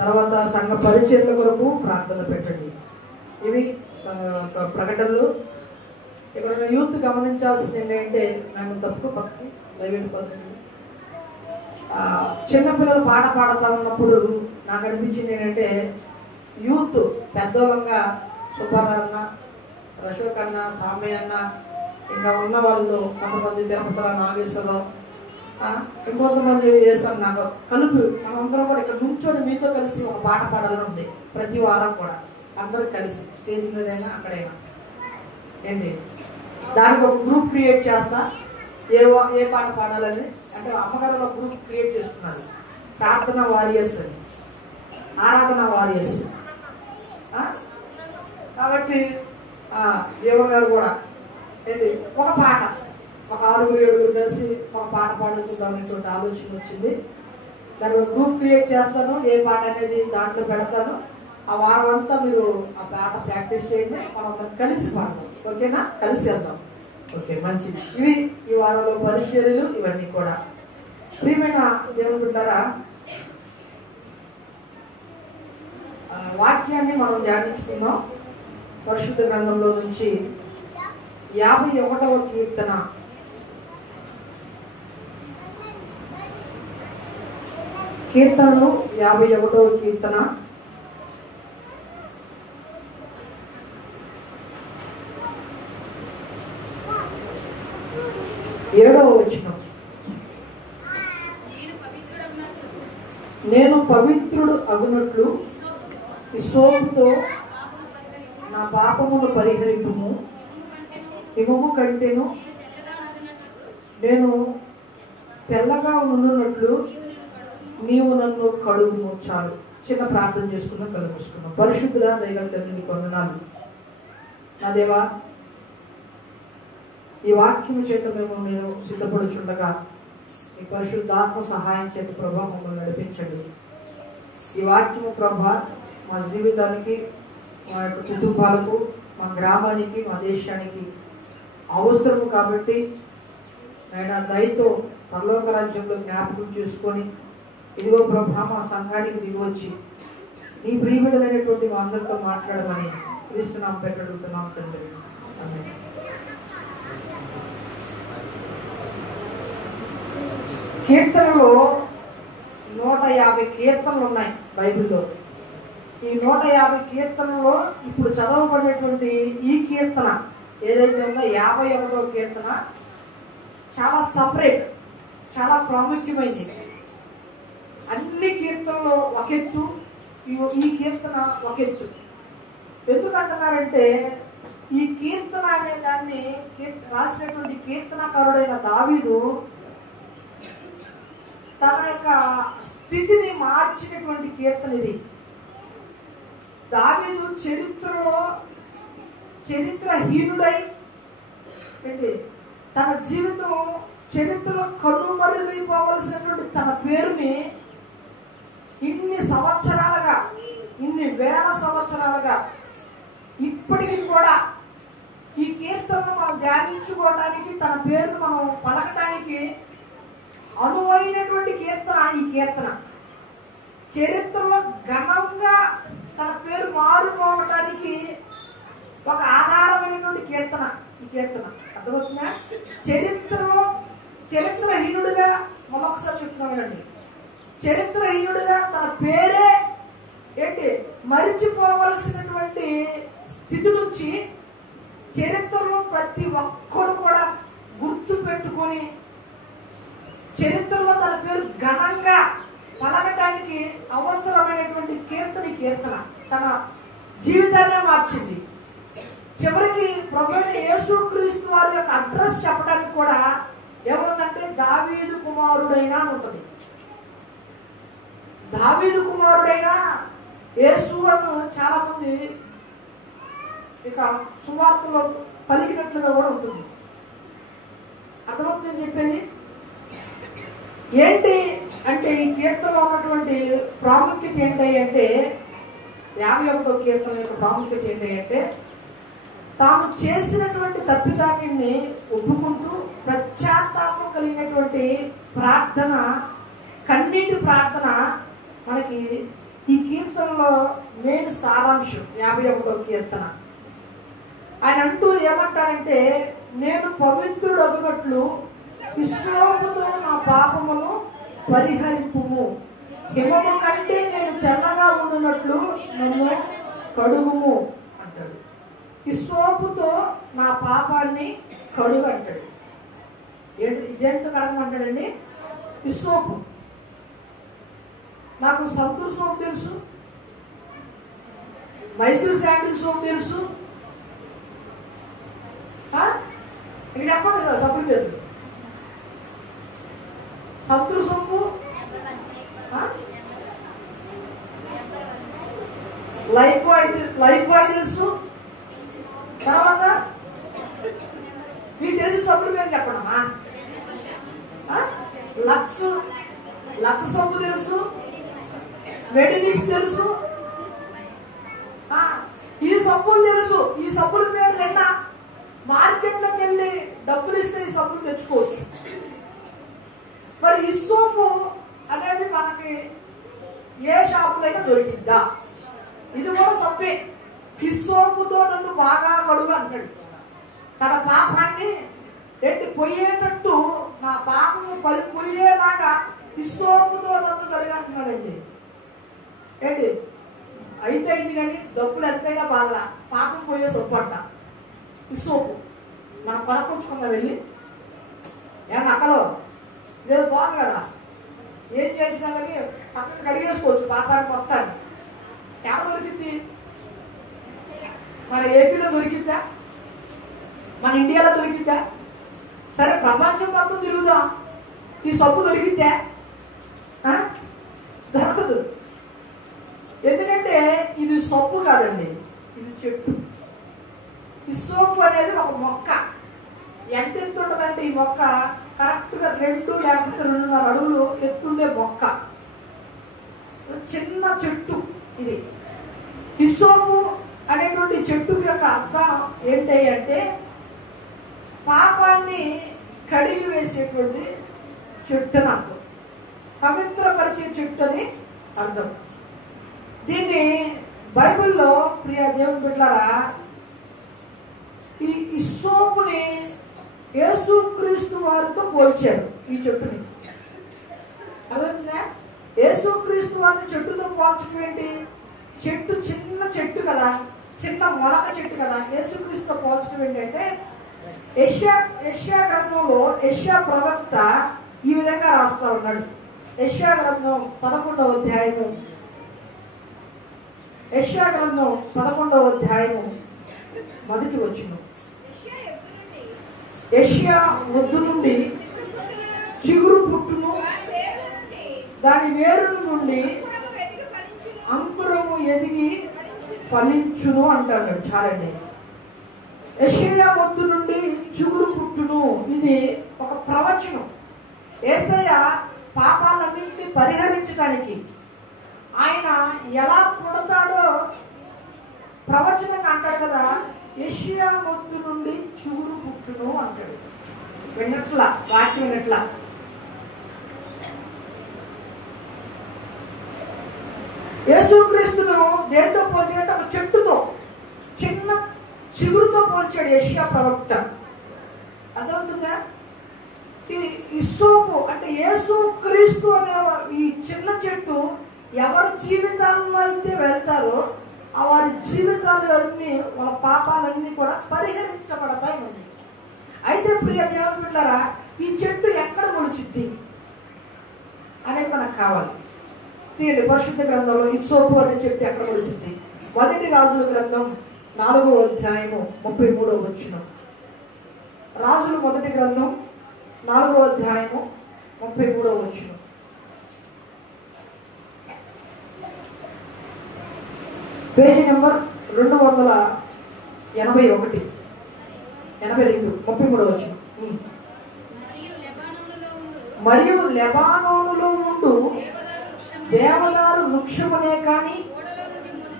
తర్వాత సంఘ పరిచర్ల కొరకు ప్రార్థన పెట్టండి. ఇవి ప్రకటనలు. ఇక్కడ యూత్ గమనించాల్సింది ఏంటంటే, నన్ను తప్పు పక్కకి దయవెళ్ళిపోతుంది. చిన్నపిల్లలు పాట పాడుతూ ఉన్నప్పుడు నాకు అనిపించింది ఏంటంటే, యూత్ పెద్దోళ్ళంగా సుబ్బారాన్న, అశోక్ అన్న, సామయ్య అన్న, ఇంకా ఉన్న వాళ్ళు కొంతమంది తిరుపతిలో నాగేశ్వరరావు, ఇంకొంతమంది చేస్తాను నాకు కలిపి మనందరం కూడా ఇక్కడ నుంచొని మీతో కలిసి ఒక పాట పాడాలని ఉంది. ప్రతి వారం కూడా అందరూ కలిసి స్టేజ్ మీదైనా అక్కడైనా ఏంటి దానికి ఒక గ్రూప్ క్రియేట్ చేస్తా. ఏ పాట పాడాలని అంటే అమ్మగారు ఒక గ్రూప్ క్రియేట్ చేస్తున్నారు, ప్రార్థన వారియర్స్ అని, ఆరాధన వారియర్స్. కాబట్టి జీవన్ గారు కూడా ఏంటి ఒక పాట, ఒక 6-7 కలిసి ఒక పాట పాడుతుందాం అనేటువంటి ఆలోచన వచ్చింది. దాన్ని ఒక గ్రూప్ క్రియేట్ చేస్తాను, ఏ పాట అనేది దాంట్లో పెడతాను. ఆ వారం అంతా మీరు ఆ పాట ప్రాక్టీస్ చేయండి, మనం కలిసి పాడదాం. ఓకేనా? కలిసి వెళ్దాం. ఓకే, మంచిది. ఇవి ఈ వారంలో పరిచర్యలు ఇవన్నీ కూడా. ప్రియమైన దేవుని బిడ్డలారా, వాక్యాన్ని మనం ధ్యానించుకున్నాం. పరిశుద్ధ గ్రంథంలో నుంచి 51వ కీర్తన. కీర్తనలు 51వ కీర్తన 7వ వచనం. నేను పవిత్రుడు అగునట్లు హిస్సోపుతో నా పాపమును పరిహరింపుము, హిమము కంటెను నేను తెల్లగా ఉన్నట్లు నీవు నన్ను కడుగుము. చాలు, చిన్న ప్రార్థన చేసుకున్నాం, కలుగుసుకున్నాం. పరిశుద్ధుల దైవం తండ్రి వందనాలు. నా దేవా, ఈ వాక్యం చేత నేను సిద్ధపడుచుండగా ఈ పరిశుద్ధాత్మ సహాయం చేత ప్రభా మమ్మల్ని నడిపించండి. ఈ వాక్యము ప్రభా మా జీవితానికి, మా యొక్క కుటుంబాలకు, మా గ్రామానికి, మా దేశానికి అవసరము. కాబట్టి ఆయన దయతో పరలోక రాజ్యంలో జ్ఞాపకం చేసుకొని ఇదిగో ప్రభా మా సంఘానికి దిగివచ్చి నీ ప్రియబిడ్డలైనటువంటి మా అందరితో మాట్లాడమని క్రీస్తునామం పెట్టడుగుతున్నాం తండ్రి. ఆమేన్. కీర్తనలో 150 కీర్తనలు ఉన్నాయి బైబిల్లో. ఈ 150 కీర్తనలో ఇప్పుడు చదవబడినటువంటి ఈ కీర్తన ఏదైతే ఉందో 51వ కీర్తన చాలా సపరేట్, చాలా ప్రాముఖ్యమైనది. అన్ని కీర్తనలో ఒక ఎత్తు, ఈ కీర్తన ఒక ఎత్తు. ఎందుకంటున్నారంటే ఈ కీర్తన అనే దాన్ని రాసినటువంటి కీర్తనకారుడైన దావీదు తన యొక్క స్థితిని మార్చినటువంటి కీర్తన ఇది. దావీదు చరిత్రహీనుడై తన జీవితం చరిత్రలో కనుమరుగైపోవలసినటువంటి తన పేరుని ఇన్ని సంవత్సరాలుగా, ఇన్ని వేల సంవత్సరాలుగా ఇప్పటికి కూడా ఈ కీర్తనను మనం ధ్యానించుకోవడానికి, తన పేరును మనం పలకటానికి అనువైనటువంటి కీర్తన ఈ కీర్తన. చరిత్రలో ఘనంగా తన పేరు మారుమోగటానికి ఒక ఆధారమైనటువంటి కీర్తన ఈ కీర్తన. అర్థమవుతుందా? చరిత్రహీనుడిగా మరొకసారి చెప్తున్నానండి, చరిత్రహీనుడిగా తన పేరే మరిచిపోవలసినటువంటి స్థితి నుంచి చరిత్రలో ప్రతి ఒక్కడు కూడా గుర్తు పెట్టుకొని చరిత్రలో తన పేరు ఘనంగా పలకటానికి అవసరమైనటువంటి కీర్తన తన జీవితాన్నే మార్చింది. చివరికి ప్రభువైన యేసుక్రీస్తు వారి యొక్క అడ్రస్ చెప్పడానికి కూడా ఏముందంటే దావీదు కుమారుడైనా అని ఉంటుంది. దావీదు కుమారుడైనా యేసు అని చాలా మంది ఇక సువార్తలో పలికినట్లుగా కూడా ఉంటుంది. అర్థమవుతుంది నేను చెప్పేది ఏంటి అంటే, ఈ కీర్తనలో ఉన్నటువంటి ప్రాముఖ్యత ఏంటి అంటే, 51వ కీర్తన యొక్క ప్రాముఖ్యత ఏంటి అంటే, తాను చేసినటువంటి తప్పిదాన్ని ఒప్పుకుంటూ పశ్చాత్తాపం కలిగినటువంటి ప్రార్థన, కన్నీటి ప్రార్థన మనకి ఈ కీర్తనలో మెయిన్ సారాంశం 51వ కీర్తన. ఆయన అంటూ ఏమంటాడంటే, నేను పవిత్రుడగునట్లు విశ్వాసముతో నా పాపమును పరిహరింపుము, హిమము కంటే నేను తెల్లగా ఉండునట్లు నన్ను కడుగుము అంటాడు. విశ్వాసముతో నా పాపాన్ని కడుగు అంటాడు. ఇదేంతో కడగమంటాడండి? విశ్వాపు. నాకు సంతూర్ సోప్ తెలుసు, మైసూర్ శాండిల్ సోప్ తెలుసు, ఇది చెప్పండి కదా సబ్బుల పేరు. సంతూర్ సోపు, లైఫ్ బాయ్ తెలుసు. తర్వాత మీకు తెలిసిన సబ్బుల పేరు చెప్పడమా? లక్స్ సబ్బు తెలుసు, మెడిమిక్స్ తెలుసు, ఈ సబ్బులు తెలుసు. ఈ సబ్బుల పేరు నిన్న మార్కెట్లోకి వెళ్ళి డబ్బులు ఇస్తే ఈ సబ్బులు తెచ్చుకోవచ్చు. మరి ఈ సోపు అనేది మనకి ఏ షాపులో అయినా దొరికిద్దా? ఇది కూడా సబ్బే. ఈ సోపుతో నన్ను బాగా కడుగు అంటాడు. తన పాపాన్ని పొయ్యేటట్టు, నా పాపము పొయ్యేలాగా ఈ సోపుతో నన్ను కడుగు అంటున్నాడండి. ఏంటి అయితే అయింది కానీ డబ్బులు ఎంతైనా బాధలా, పాపం పోయే సొప్పు అంట ఈ సోపు. మనం కొనుక్కొచ్చుకుందా వెళ్ళి, ఏమన్నా అక్కలో లేదు బాగుంది కదా, ఏం చేసినా కానీ పక్కన కడిగేసుకోవచ్చు పాపాన్ని మొత్తాన్ని. ఎక్కడ దొరికింది? మన ఏపీలో దొరికిద్దా? మన ఇండియాలో దొరికిద్దా? సరే ప్రపంచం మొత్తం తిరుగుదాం, ఈ సబ్బు దొరికిద్దా? దొరకదు. ఎందుకంటే ఇది సబ్బు కాదండి, ఇది చెట్టు. ఈ సోపు అనేది ఒక మొక్క. ఎంత ఎత్తు ఉంటుందంటే ఈ మొక్క కరెక్ట్గా 2 లేకపోతే 2.5 అడుగులు ఎత్తుండే మొక్క, చిన్న చెట్టు ఇది. ఈ సోపు అనేటువంటి చెట్టు యొక్క అర్థం ఏంటి అంటే పాపాన్ని కడిగి వేసేటువంటి చెట్టు అని అర్థం, పవిత్రపరిచే చెట్టు అని అర్థం. దీన్ని బైబిల్లో ప్రియ దేవుని బిడ్డలారా, ఈ సోపుని యేసుక్రీస్తు వారితో పోల్చారు. ఈ చెట్టుని అర్థమవుతుందా? యేసుక్రీస్తు వారిని చెట్టుతో పోల్చడం ఏంటి? చెట్టు చిన్న చెట్టు కదా, చిన్న మొలక చెట్టు కదా. యేసుక్రీస్తుతో పోల్చడం ఏంటంటే యెషయా గ్రంథంలో యెషయా ప్రవక్త ఈ విధంగా రాస్తా ఉన్నాడు. యెషయా గ్రంథం 11వ అధ్యాయము, యెషయా గ్రంథం 11వ అధ్యాయము మొదటి వచనం. యెషయా వద్దు నుండి చిగురు పుట్టును, దాని వేరు నుండి అంకురము ఎదిగి ఫలించును అంటాడు. చాలండి. యెషయా వద్దు నుండి చిగురు పుట్టును, ఇది ఒక ప్రవచనం. యేసయ్య పాపాలన్నింటినీ పరిహరించడానికి ఆయన ఎలా పుడతాడో ప్రవచనంగా అంటాడు కదా. యెషయా వద్దు నుండి చిగురు పుట్టును అంటాడు. విన్నట్లా వాక్యం విన్నట్లా. యేసుక్రీస్తును దేంతో పోల్చినట్టు ఒక చెట్టుతో, చిన్న చిగురుతో పోల్చాడు యెషయా ప్రవక్త. అర్థమవుతుందా? ఈ సోపు అంటే యేసుక్రీస్తు అనే ఈ చిన్న చెట్టు ఎవరి జీవితాల్లో అయితే వెళ్తారో ఆ వారి జీవితాలన్నీ, వాళ్ళ పాపాలన్నీ కూడా పరిహరించబడతాయి ఉన్నాయి. అయితే ప్రియ దేవుని బిడ్డలారా, ఈ చెట్టు ఎక్కడ మొలిచిద్ది అనేది మనకు కావాలి. తీయండి పరిశుద్ధ గ్రంథంలో ఈ సోపు అనే చెట్టు ఎక్కడ మొలిచింది? 1 రాజుల గ్రంథం 4వ అధ్యాయము 33వ వచనం. రాజుల 1 గ్రంథం 4వ అధ్యాయము 33వ వచనం. పేజీ నెంబర్ 281, 82, 33వ వచనం. మరియు లెబానోనులో ఉండు దేవదారు వృక్షమునే కాని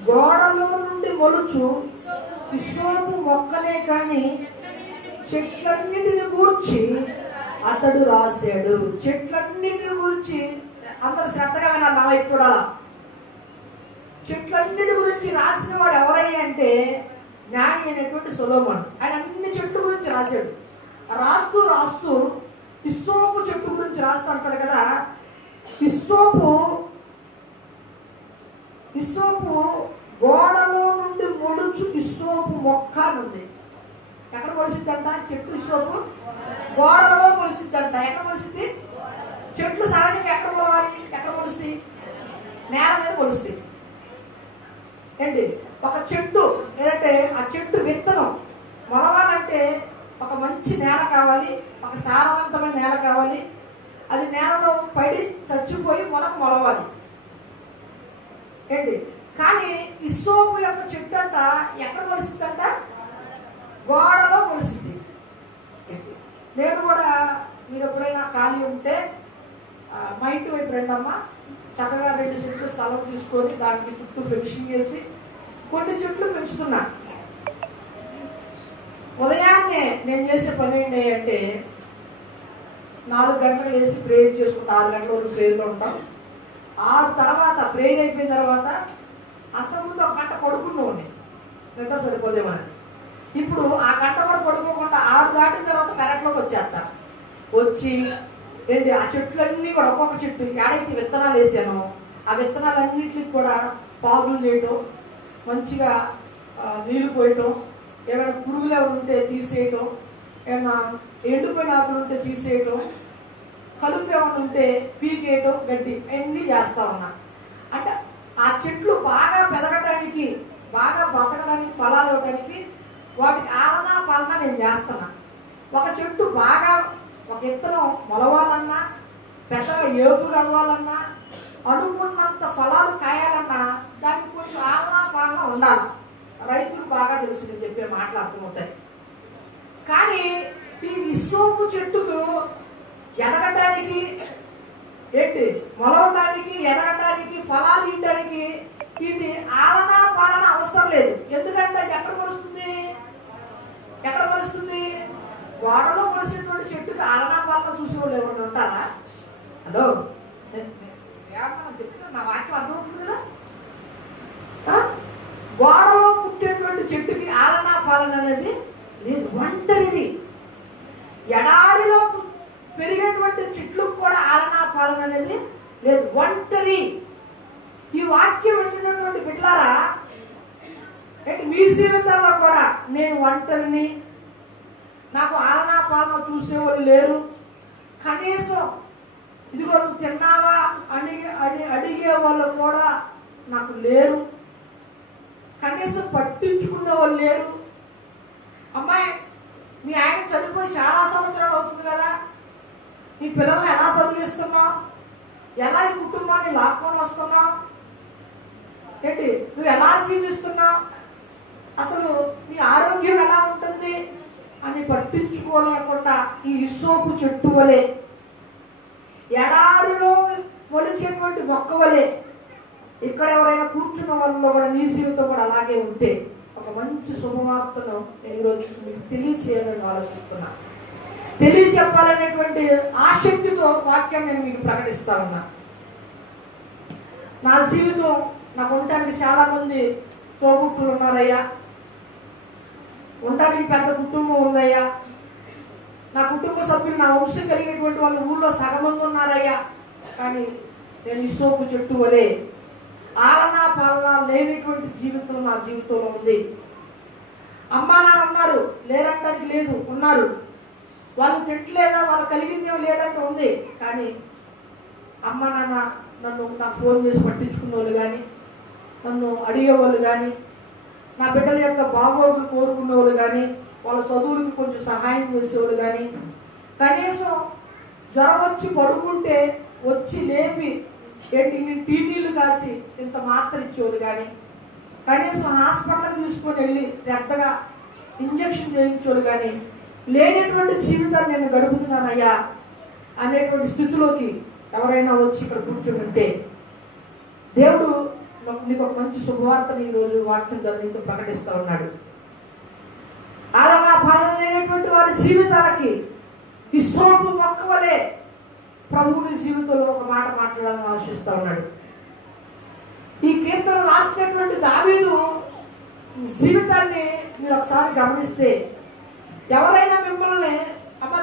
గోడలో నుండి మొలుచు హిస్సోపు మొక్కనే కాని చెట్లన్నిటిని గూర్చి అతడు రాశాడు. చెట్లన్నిటిని గురించి అందరూ శ్రద్ధగా వినాలి, నా వైపు చూడాలా. చెట్లన్నిటి గురించి రాసిన వాడు ఎవరయ్యా అంటే జ్ఞాని అయినటువంటి సొలొమోను. ఆయన అన్ని చెట్ల గురించి రాశాడు. రాస్తూ రాస్తూ హిస్సోపు చెట్టు గురించి రాస్తూ అంటాడు కదా. హిస్సోపు గోడలో నుండి మొలుచు హిస్సోపు మొక్క ఉంది. ఎక్కడ మొలిసిద్దంట చెట్టు? హిస్సోపు గోడలో మొలిసిద్దంట. ఎక్కడ మొలిసింది? చెట్లు సహజంగా ఎక్కడ మొలవాలి? ఎక్కడ మొలుస్తాయి? నేల మీద మొలుస్తాయి. ఏంటి? ఒక చెట్టు లేదంటే ఆ చెట్టు విత్తనం మొలవాలంటే ఒక మంచి నేల కావాలి, ఒక సారవంతమైన నేల కావాలి. అది నేలలో పడి చచ్చిపోయి మొలవాలి. ఏంటి? కానీ హిస్సోపు యొక్క చెట్టు అంట ఎక్కడ మొలిసిందంట? గోడలో మొలిసింది. నేను కూడా మీరు ఎప్పుడైనా ఖాళీ ఉంటే మా ఇంటి వైపు రండమ్మా. చక్కగా 2 సెంట్లు స్థలం తీసుకొని దానికి చుట్టూ ఫెన్సింగ్ వేసి కొన్ని చెట్లు పెంచుతున్నా. ఉదయాన్నే నేను చేసే పని ఏంటి అంటే 4 గంటలకు లేచి ప్రేయర్ చేసుకుంటా. 6 గంటల వరకు ప్రేయర్లో ఉంటాం. 6 తర్వాత ప్రేయర్ అయిపోయిన తర్వాత అంతకుముందు 1 గంట పడుకున్నాండి, గంట సరిపోదేమని. ఇప్పుడు ఆ గంట కూడా పడుకోకుండా 6 దాటిన తర్వాత పెరట్లోకి వచ్చేస్తా. వచ్చి ఏంటి ఆ చెట్లన్నీ కూడా ఒక్కొక్క చెట్టు ఏడైతే విత్తనాలు వేసానో ఆ విత్తనాలన్నింటికి కూడా పాగులు చేయటం, మంచిగా నీళ్లు పోయటం, ఏమైనా పురుగులు ఎవరు ఉంటే తీసేయటం, ఏమైనా ఎండిపోయిన ఆకులు ఉంటే తీసేయటం, కలుపు ఏమైనా ఉంటే పీకేయటం, గడ్డి అన్నీ చేస్తా ఉన్నా. అంటే ఆ చెట్లు బాగా పెరగడానికి, బాగా బ్రతకడానికి, ఫలాలు ఇవ్వడానికి వాటికి ఆలనా పాలన నేను చేస్తున్నా. ఒక చెట్టు బాగా ఒక విత్తనం మొలవాలన్నా, పెద్దగా ఏపుగా అవ్వాలన్నా, అనుకున్నంత ఫలాలు కాయాలన్నా దానికి కొంచెం ఆలనా పాలన ఉండాలి. రైతులకు బాగా తెలుసు నేను చెప్పే మాటలు అర్థమవుతాయి. కానీ ఈ హిస్సోపు చెట్టుకు ఎదగడానికి, ఏంటి మొలవడానికి, ఎదగడానికి, ఫలాలు ఇవ్వడానికి ఇది ఆలనా పాలన అవసరం లేదు. ఎందుకంటే అది ఎక్కడ మొలుస్తుంది? ఎక్కడ మొలుస్తుంది? గోడలో మొలిసినటువంటి చెట్టుకి ఆలనా పాలన చూసేవాళ్ళు ఎవరైనా ఉంటారా? హలో, మనం చెప్తున్నా, నా వాక్యం అర్థమవుతుంది కదా. గోడలో పుట్టేటువంటి చెట్టుకి ఆలనా పాలన అనేది లేదు, ఒంటరిది. ఎడారిలో పెరిగేటువంటి చెట్లకు కూడా ఆలనా పాలన అనేది లేదు, ఒంటరి. ఈ వాక్యం వింటున్నటువంటి బిడ్డలారా, ఏంటి మీ జీవితాల్లో కూడా నేను ఒంటరిని, నాకు ఆలనా పాలన చూసేవాళ్ళు లేరు, కనీసం ఇదిగో నువ్వు తిన్నావా అని అడిగే వాళ్ళు కూడా నాకు లేరు, కనీసం పట్టించుకునే వాళ్ళు లేరు. అమ్మాయి మీ ఆయన చనిపోయి చాలా సంవత్సరాలు అవుతుంది కదా, నీ పిల్లల్ని ఎలా చదివిస్తున్నావు, ఎలా ఈ కుటుంబాన్ని లాక్కొని వస్తున్నావు, ఏంటి నువ్వు ఎలా జీవిస్తున్నావు, అసలు నీ ఆరోగ్యం ఎలా ఉంటుంది అని పట్టించుకోలేకుండా ఈ హిస్సోపు చెట్టు వలె, ఎడారిలో మొలిచేటువంటి మొక్క వలె ఇక్కడ ఎవరైనా కూర్చున్న వాళ్ళలో కూడా నీ జీవితం కూడా అలాగే ఉంటే ఒక మంచి శుభవార్తను నేను ఈరోజు మీకు తెలియచేయాలని ఆలోచిస్తున్నా. తెలియచెప్పాలనేటువంటి ఆసక్తితో వాక్యాన్ని నేను మీకు ప్రకటిస్తా ఉన్నా. నా జీవితం నాకు ఉండటానికి చాలా మంది తోబుట్టులు ఉన్నారయ్యా, ఉండటానికి పెద్ద కుటుంబం ఉందయ్యా, నా కుటుంబ సభ్యులు, నా వంశం కలిగినటువంటి వాళ్ళు ఊళ్ళో సగం మంది ఉన్నారయ్యా. కానీ నేను హిస్సోపు చెట్టు వలె ఆలనా పాలన లేనిటువంటి జీవితం నా జీవితంలో ఉంది. అమ్మా నాన్న ఉన్నారు, లేరంటానికి లేదు, ఉన్నారు. వాళ్ళు తిట్టలేదా, వాళ్ళు కలిగిందేమో లేదంటే ఉంది. కానీ అమ్మ నాన్న నన్ను నాకు ఫోన్ చేసి పట్టించుకునే వాళ్ళు కానీ, నన్ను అడిగేవాళ్ళు కానీ, నా బిడ్డల యొక్క బాగోగులు కోరుకునే వాళ్ళు కానీ, వాళ్ళ చదువులకు కొంచెం సహాయం చేసేవాళ్ళు కానీ, కనీసం జ్వరం వచ్చి పడుకుంటే వచ్చి లేపి ఏంటి టీనీళ్ళు కాసి ఇంత మాత్ర ఇచ్చేవాళ్ళు కానీ, కనీసం హాస్పిటల్కి తీసుకొని వెళ్ళి శ్రద్ధగా ఇంజక్షన్ చేయించేవాళ్ళు కానీ లేనటువంటి జీవితాన్ని నేను గడుపుతున్నానయ్యా అనేటువంటి స్థితిలోకి ఎవరైనా వచ్చి ఇక్కడ కూర్చుని ఉంటే దేవుడు నీకు ఒక మంచి శుభవార్తని ఈరోజు వాక్యం ద్వారా నీతో ప్రకటిస్తూ ఉన్నాడు. ఆలనా పాలన లేనటువంటి వారి జీవితాలకి హిస్సోపు మొక్క వలె ప్రభువుని జీవితంలో ఒక మాట మాట్లాడాలని ఆశిస్తూ ఉన్నాడు. ఈ కీర్తన రాసినటువంటి దావీదు జీవితాన్ని మీరు ఒకసారి గమనిస్తే, ఎవరైనా మిమ్మల్ని అమ్మ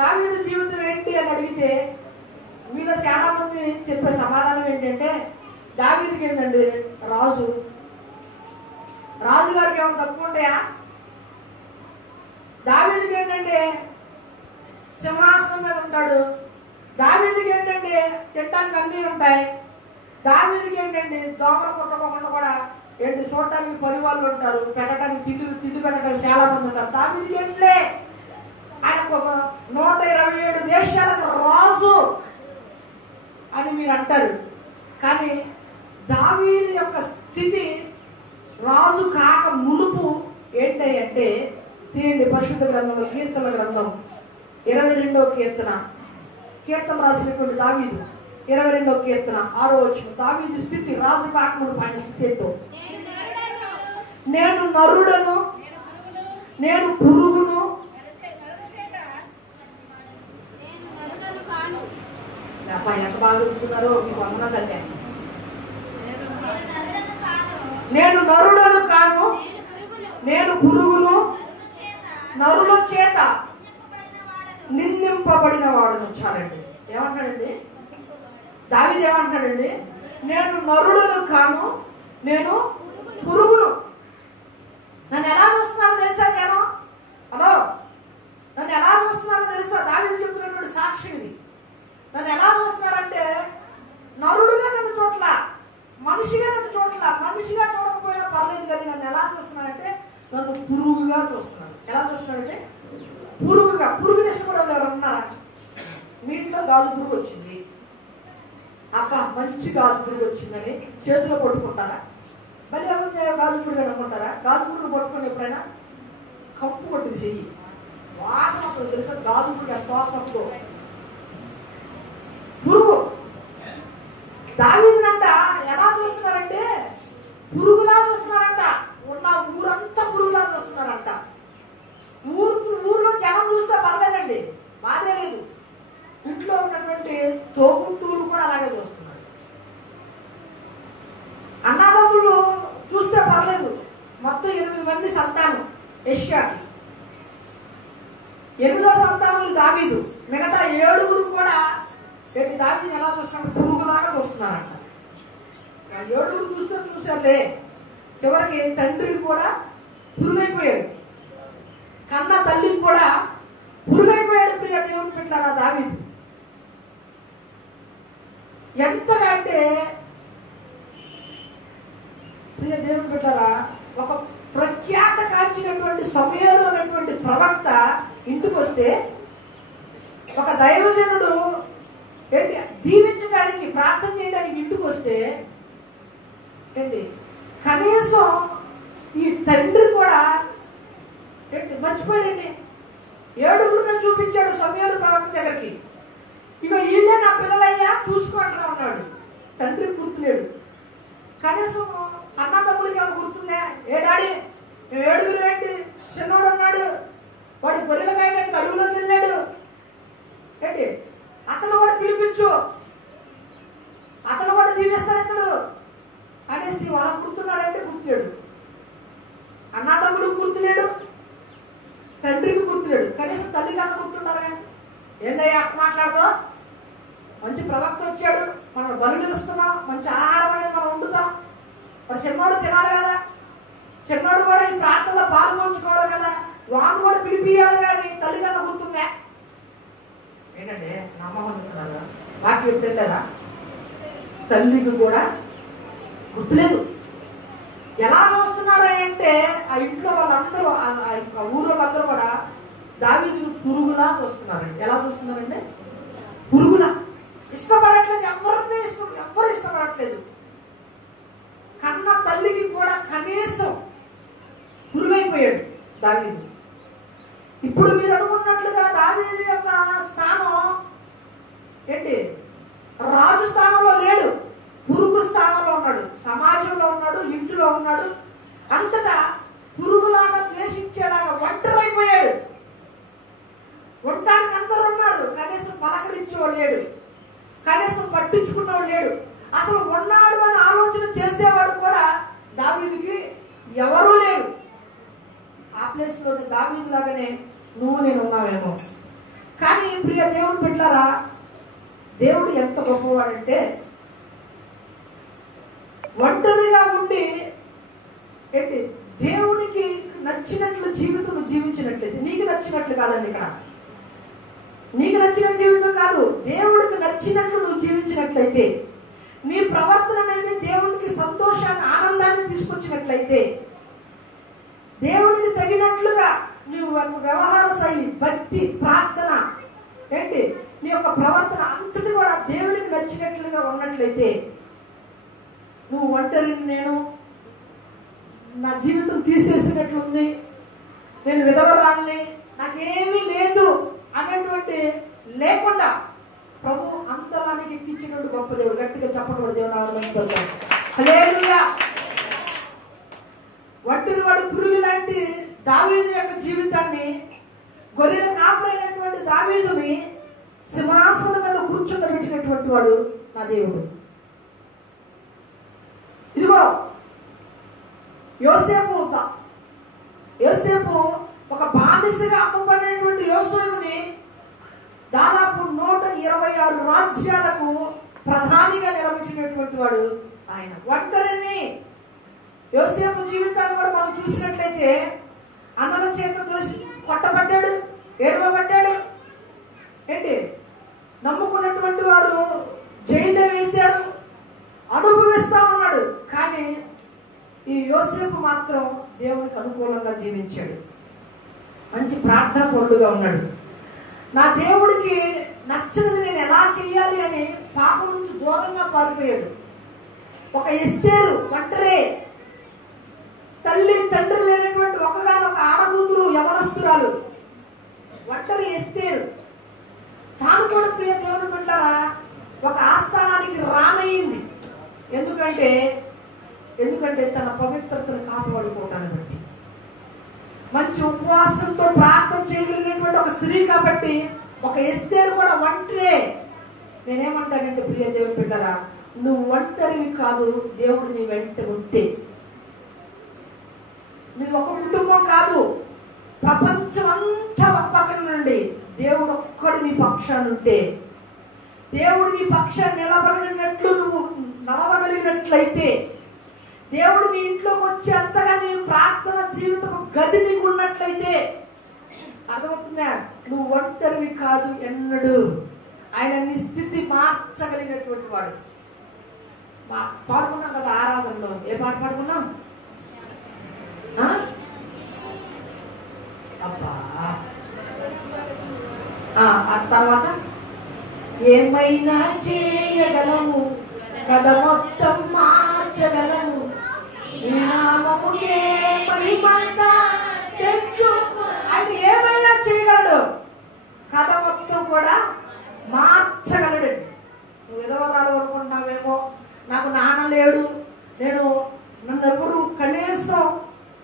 దావీదు జీవితం ఏంటి అని అడిగితే మీలో చాలా మంది చెప్పే సమాధానం ఏంటంటే, దావీదుకి ఏంటండి రాజుగారికి ఏమైనా తక్కువ ఉంటాయా? దావీదుకి ఏంటంటే సింహాసనం మీద ఉంటాడు, దావీదుకి ఏంటంటే తినడానికి అన్నీ ఉంటాయి, దావీదుకి ఏంటంటే దోమలు కొట్టకుండా కూడా ఏంటి చూడటానికి పని వాళ్ళు ఉంటారు, పెట్టడానికి తిండి పెట్టడానికి చాలా మంది ఉంటారు. దావీదుకి ఏంటలే ఆయనకు ఒక 127 దేశాలకు రాజు అని మీరు అంటారు. కానీ దావీదు యొక్క స్థితి రాజు కాక మునుపు ఏంటి అంటే, తీయండి పరిశుద్ధ గ్రంథంలో కీర్తన గ్రంథం 22వ కీర్తన రాసినటువంటి దావీదు 22వ కీర్తన 6వ వచనం. దావీదు స్థితి రాజు కాక మునుపు ఆయన స్థితి ఏంటో, నేను నరుడను, నేను పురుగును, ఎంత బాగా చెప్తున్నారో మీకు వందనాలు తల్లి. నేను నరుడను కాను, నేను పురుగును, నరుల చేత నిందింపబడిన వాడును. చాలండి. ఏమంటాడండి దావీదు? ఏమంటాడండి? నేను నరుడను కాను, నేను పురుగును. నన్ను ఎలా చూస్తున్నారో తెలుసా? నన్ను ఎలా చూస్తున్నారో తెలుసా? దావీదు చెప్తున్నటువంటి సాక్ష్యం ఇది. నన్ను ఎలా చూస్తున్నారంటే, నరుడుగా నన్ను చూడట్లా, మనిషిగా నన్ను చూడట్లా. మనిషిగా చూడకపోయినా పర్లేదు, కానీ నన్ను ఎలా చూస్తున్నారంటే నన్ను పురుగుగా చూస్తున్నారు. ఎలా చూస్తున్నారంటే పురుగుగా. పురుగుని ఇష్టపడే ఎవరు ఉన్నారా? మీ ఇంట్లో గాజు పురుగు వచ్చింది, అబ్బా మంచి గాజు పురుగు వచ్చిందని చేతిలో పట్టుకుంటారా? మళ్ళీ ఎవరు గాజు పురుగు అనుకుంటారా? గాజు పురుగును పట్టుకొని ఎప్పుడైనా కంపు కొట్టింది చెయ్యి, వాసన వస్తుంది తెలుసా? గాజు పురుగు ఎంత వాసన వస్తుందో. పురుగు. దావీదునంట ఎలా చూస్తున్నారంటే పురుగులా చూస్తున్నారంట. ఉన్న ఊరంతా పురుగులా చూస్తున్నారంట. ఊర్లో జనం చూస్తే పర్లేదండి, బాధే లేదు. ఇంట్లో ఉన్నటువంటి తోబుట్టువులు కూడా అలాగే చూస్తున్నారు. అన్నదమ్ములు చూస్తే పర్లేదు. మొత్తం 8 మంది సంతానం యెష్యాకి. 8వ సంతానం దావీదు. మిగతా 7 కూడా ఏంటి దావీదుని ఎలా చూస్తున్నారు? పురుగులాగా చూస్తున్నారంట. 7 చూసారులే, చివరికి తండ్రికి కూడా పురుగైపోయాడు, కన్న తల్లికి కూడా పురుగైపోయాడు. ప్రియ దేవుని పెట్టారా దావీదు ఎంతగా అంటే, ప్రియ దేవుని పెట్టారా, ఒక ప్రఖ్యాత కాల్చినటువంటి సమయంలో ఉన్నటువంటి ప్రవక్త ఇంటికి వస్తే, ఒక దైవజనుడు ఏంటి దీవించడానికి ప్రార్థన చేయడానికి ఇంటికి వస్తే ఏంటి కనీసం ఈ తండ్రి కూడా ఏంటి మర్చిపోయాడండి. 7 చూపించాడు సమయాలు ప్రవక్త దగ్గరికి. ఇక వీళ్ళే నా పిల్లలయ్యా చూసుకుంటా ఉన్నాడు. తండ్రికి గుర్తులేడు. కనీసం అన్నదమ్ములకి ఏమైనా గుర్తుందా? ఏ డాడీ మేము 7 ఏంటి, చిన్నోడు ఉన్నాడు, వాడు గొర్రెల కాయడానికి అడవులోకి వెళ్ళాడు ఏంటి, అతను కూడా పిలిపించు, అతను కూడా దీవిస్తాడు ఇతడు అనేసి వాళ్ళకు గుర్తున్నాడంటే గుర్తులేడు. అన్నదమ్ముడికి గుర్తులేడు, తండ్రికి గుర్తులేడు. కనీసం తల్లి కన్నా గుర్తుండాలిగా. ఏందయ్యా మాట్లాడుతూ, మంచి ప్రవక్త వచ్చాడు, మనం బలులు ఇస్తున్నాం, మంచి ఆహారం అనేది మనం వండుతాం, మరి చిన్నోడు తినాలి కదా, చిన్నోడు కూడా ఈ ప్రాంతంలో పాల్గొంచుకోవాలి కదా, వాడు కూడా పిలిపియాలి. కానీ తల్లి కన్నా గుర్తుందా? ఏంటంటే నమ్మకం చెప్తున్నారు కదా, వాక్యం చెప్తారు లేదా? తల్లికి కూడా గుర్తులేదు. ఎలా వస్తున్నారు అంటే, ఆ ఇంట్లో వాళ్ళందరూ, ఆ ఊరు వాళ్ళందరూ కూడా దావీదును పురుగులా చూస్తున్నారండి. ఎలా చూస్తున్నారంటే పురుగులా. ఇష్టపడట్లేదు, ఎవరు ఇష్టపడట్లేదు. కన్న తల్లికి కూడా కనీసం పురుగైపోయాడు దావీదు. ఇప్పుడు మీరు అనుకున్నట్లుగా దావీదు యొక్క స్థానం ఏంటి, రాజు స్థానంలో లేడు, పురుగు స్థానంలో ఉన్నాడు. సమాజంలో ఉన్నాడు, ఇంటిలో ఉన్నాడు. అంతటా పురుగులాగా ద్వేషించేలాగా ఒంటరైపోయాడు. ఉండటానికి అందరూ ఉన్నారు, కనీసం పలకరించే పలకరించేవాడు లేడు, కనీసం పట్టించుకున్నవాడు లేడు, అసలు ఉన్నాడు అని ఆలోచన చేసేవాడు కూడా దావీదుకి ఎవరూ లేరు. ఆ ప్లేస్లో దావీదు లాగానే నువ్వు నేను ఉన్నావేమో. కానీ ప్రియ దేవుని బిడ్డలారా, దేవుడు ఎంత గొప్పవాడంటే ఒంటరిగా ఉండి ఏంటి దేవునికి నచ్చినట్లు జీవితం జీవించినట్లయితే, నీకు నచ్చినట్లు కాదండి, ఇక్కడ నీకు నచ్చిన జీవితం కాదు, దేవుడికి నచ్చినట్లు నువ్వు జీవించినట్లయితే, నీ ప్రవర్తన అనేది దేవునికి సంతోషాన్ని ఆనందాన్ని తీసుకొచ్చినట్లయితే, దేవునికి తగినట్లుగా నువ్వు వ్యవహార శైలి, భక్తి, ప్రార్థన ఏంటి నీ యొక్క ప్రవర్తన అంతటి కూడా దేవునికి నచ్చినట్లుగా ఉన్నట్లయితే, నువ్వు ఒంటరిని, నేను నా జీవితం తీసేసినట్లుంది, నేను విధవరాల్ని, నాకేమీ లేదు అనేటువంటి లేకుండా ప్రభు అందరానికి ఎక్కించినటువంటి గొప్ప దేవుడు. గట్టిగా చెప్పకూడదు దేవుడు. హల్లెలూయా. ఒంటరి వాడు పురుగు లాంటి దావీదు యొక్క జీవితాన్ని, గొర్రెల కాపురైనటువంటి దావీదుని సింహాసనం మీద కూర్చోబెట్టినటువంటి వాడు నా దేవుడు. ఇదిగో యోసేపు ఒక బానిసగా అమ్మబడినటువంటి యోసేపుని దాదాపు 126 రాజ్యాలకు ప్రధానిగా నిలబెట్టినటువంటి వాడు ఆయన. ఒంటరిని యోసేపు జీవితాన్ని కూడా మనం చూసినట్లయితే అన్నల చేత దోషి కొట్టబడ్డాడు, ఏడవబడ్డాడు, ఏంటి నమ్ముకున్నటువంటి వారు జైల్లో వేశారు, అనుభవిస్తా ఉన్నాడు. కానీ ఈ యోసేపు మాత్రం దేవునికి అనుకూలంగా జీవించాడు, మంచి ప్రార్థనాపరుడుగా ఉన్నాడు. నా దేవుడికి నచ్చినది నేను ఎలా చేయాలి అని పాపం నుంచి దూరంగా పారిపోయాడు. ఒక ఎస్తేరు ఒంటరే, తల్లి తండ్రి లేనటువంటి ఒకగానొక ఆడకూతురు, యవనస్తురాలు, ఒంటరి ఎస్తేరు. తాను కూడా ప్రియ దేవుని బిడ్డలారా ఒక ఆస్థానానికి రానయ్యింది. ఎందుకంటే తన పవిత్రతను కాపాడుకోవటాన్ని బట్టి, మంచి ఉపవాసంతో ప్రార్థన చేయగలిగినటువంటి ఒక స్త్రీ కాబట్టి, ఒక ఎస్తేరు కూడా ఒంటరే. నేనేమంటానంటే ప్రియ దేవుని బిడ్డలారా, నువ్వు ఒంటరివి కాదు, దేవుడు నీ వెంట ఉంటే. నువ్వు ఒక కుటుంబం కాదు, ప్రపంచం అంతా ఒక పక్కన నుండి దేవుడు ఒక్కడు నీ పక్షాన్ని ఉంటే, దేవుడు నీ పక్షాన్ని నిలబడినట్లు నువ్వు నడవగలిగినట్లయితే, దేవుడు నీ ఇంట్లోకి వచ్చి అంతగా నీ ప్రార్థన జీవితం గది నీకు ఉన్నట్లయితే, అర్థమవుతుందా? నువ్వు ఒంటరివి కాదు ఎన్నడు. ఆయన నీ స్థితి మార్చగలిగినటువంటి వాడు. పాడుకున్నాం కదా ఆరాధనలో. ఏ పాట పాడుకున్నాం? అబ్బా, ఆ తర్వాత ఏమైనా చేయగలవు, కథ మొత్తం మార్చగలవు, నీ నామముకే మహిమంతా తెచ్చుకో. ఆయన ఏమైనా చేయగలడు, కథ మొత్తం కూడా మార్చగలడు. నువ్వు విధవరాలు అనుకుంటున్నావేమో, నాకు నాన్న లేడు, నన్ను ఎవరు కనీసం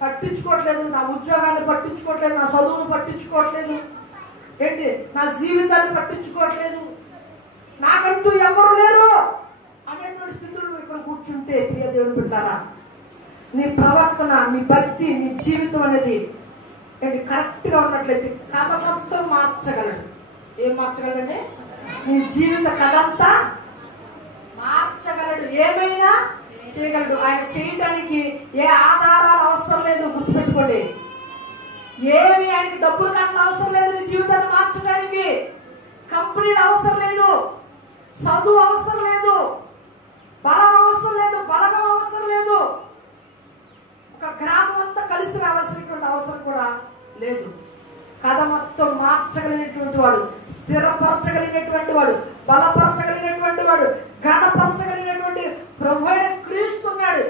పట్టించుకోవట్లేదు, నా ఉద్యోగాన్ని పట్టించుకోవట్లేదు, నా చదువును పట్టించుకోవట్లేదు, ఏంటి నా జీవితాన్ని పట్టించుకోవట్లేదు, నాకంటూ ఎవరు లేరు అనేటువంటి స్థితులు ఇక్కడ కూర్చుంటే ప్రియ దేవుని బిడ్డలారా, నీ ప్రవర్తన, నీ భక్తి, నీ జీవితం అనేది ఏంటి కరెక్ట్గా ఉన్నట్లయితే కథ మొత్తం మార్చగలడు. ఏం మార్చగలడంటే నీ జీవిత కథ అంతా మార్చగలడు, ఏమైనా చేయగలడు. ఆయన చేయడానికి ఏ ఆధారాలు అవసరం లేదు, గుర్తుపెట్టుకోండి. ఏమి ఆయనకి డబ్బులు కట్టలు అవసరం లేదు నీ జీవితాన్ని మార్చడానికి. కంపెనీలు అవసరం లేదు, చదువు అవసరం లేదు, బలం అవసరం లేదు, బలగం అవసరం లేదు, ఒక గ్రామం అంతా కలిసి రావాల్సినటువంటి అవసరం కూడా లేదు. కథ మొత్తం మార్చగలిగినటువంటి వాడు, స్థిరపరచగలిగినటువంటి వాడు, బలపరచగలిగినటువంటి వాడు, ఘనపరచగలిగినటువంటి ప్రభు అయిన క్రీస్తున్నాడు.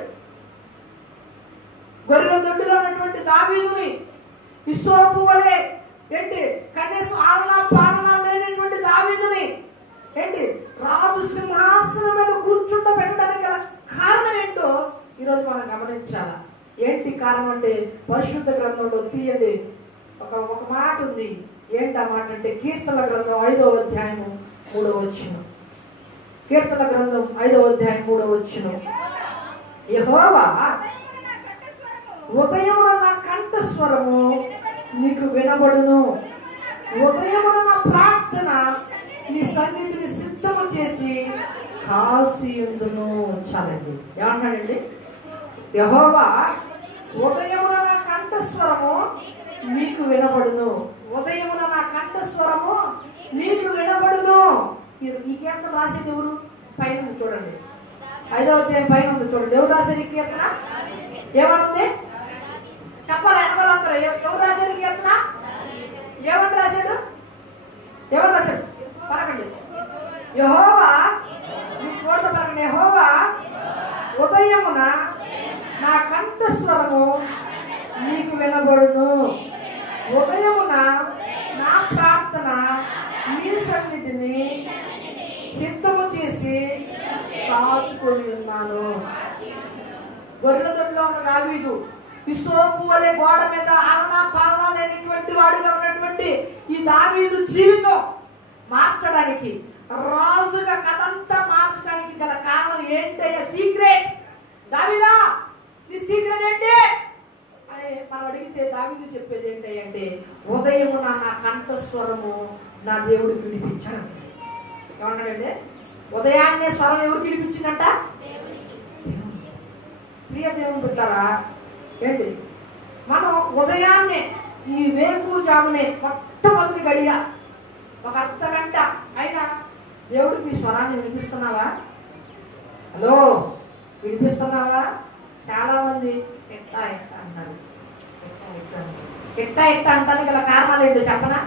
గొర్రెల దొడ్డిలో ఉన్నటువంటి దావీదుని హిస్సోపు వలె ఏంటి కనీసం ఆలనా పాలన లేనటువంటి దావీదుని ఏంటి రాజు సింహాసనం మీద కూర్చుండబెట్టడానికి గల కారణం ఏంటో ఈరోజు మనం గమనించాలా. ఏంటి కారణం అంటే పరిశుద్ధ గ్రంథంలో తీయండి ఒక మాట ఉంది. ఏంటి ఆ మాట అంటే కీర్తనల గ్రంథం 5వ అధ్యాయము 3వ కీర్తన గ్రంథం 5వ అధ్యాయం 3వ యెహోవా ఉదయమున నా కంఠస్వరము నీకు వినబడును, ఉదయమున నా ప్రార్థన నీ సన్నిధిని సిద్ధము చేసి కాసియుందును. చాలండి. ఏమన్నాడండి? యెహోవా ఉదయమున నా కంఠస్వరము నీకు వినబడును, ఉదయమున నా కంఠస్వరము నీకు వినబడును. ఈ కీర్తన రాసేది ఎవరు? పైన ఉంది చూడండి, 5వ అధ్యాయం పైన ఉంది చూడండి. ఎవరు రాశారు ఈ కీర్తన? ఏమనుంది చెప్పాలి? వెనకాలందరూ ఎవరు రాశారు ఈ కీర్తన? ఏమని రాశాడు? ఎవరు రాశాడు? పలకండి. యెహోవా, మీకు కోరితో పలకండి. యెహోవా ఉదయమున నా కంఠస్వరము నీకు వినబడును, ఉదయమున నా ప్రార్థన నీ సన్నిధిని సిద్ధము చేసి కాచుకొని ఉన్నాను. గొర్రెల దొడ్లో ఉన్న దావీదు హిసోపు వలె గోడ మీద ఆలనా పాలనా లేనటువంటి వాడుగా ఉన్నటువంటి ఈ దావీదు జీవితం మార్చడానికి, రాజుగా కథంతా మార్చడానికి గల కారణం ఏంటయ్యా? సీక్రెట్. దావీదా, నీ సీక్రెట్ ఏంటి అని మనం అడిగితే దావీదు చెప్పేది ఏంటంటే, ఉదయమున నా కంఠస్వరము నా దేవుడికి వినిపించాను. ఏమన్నాడంటే? ఉదయాన్నే స్వరం ఎవరికి వినిపించిందంట? ప్రియ దేవుని బిడ్డలారా, ఏంటి మనం ఉదయాన్నే ఈ వేకుజామునే మొట్టమొదటి గడియ ఒక అర్ధగంట అయినా దేవుడికి నీ స్వరాన్ని వినిపిస్తున్నావా? హలో, వినిపిస్తున్నావా? చాలా మంది ఎట్టా ఎట్టా అంటారు. ఎట్టా ఎట్టా అంటానికి గల కారణాలు ఏంటో చెప్పనా?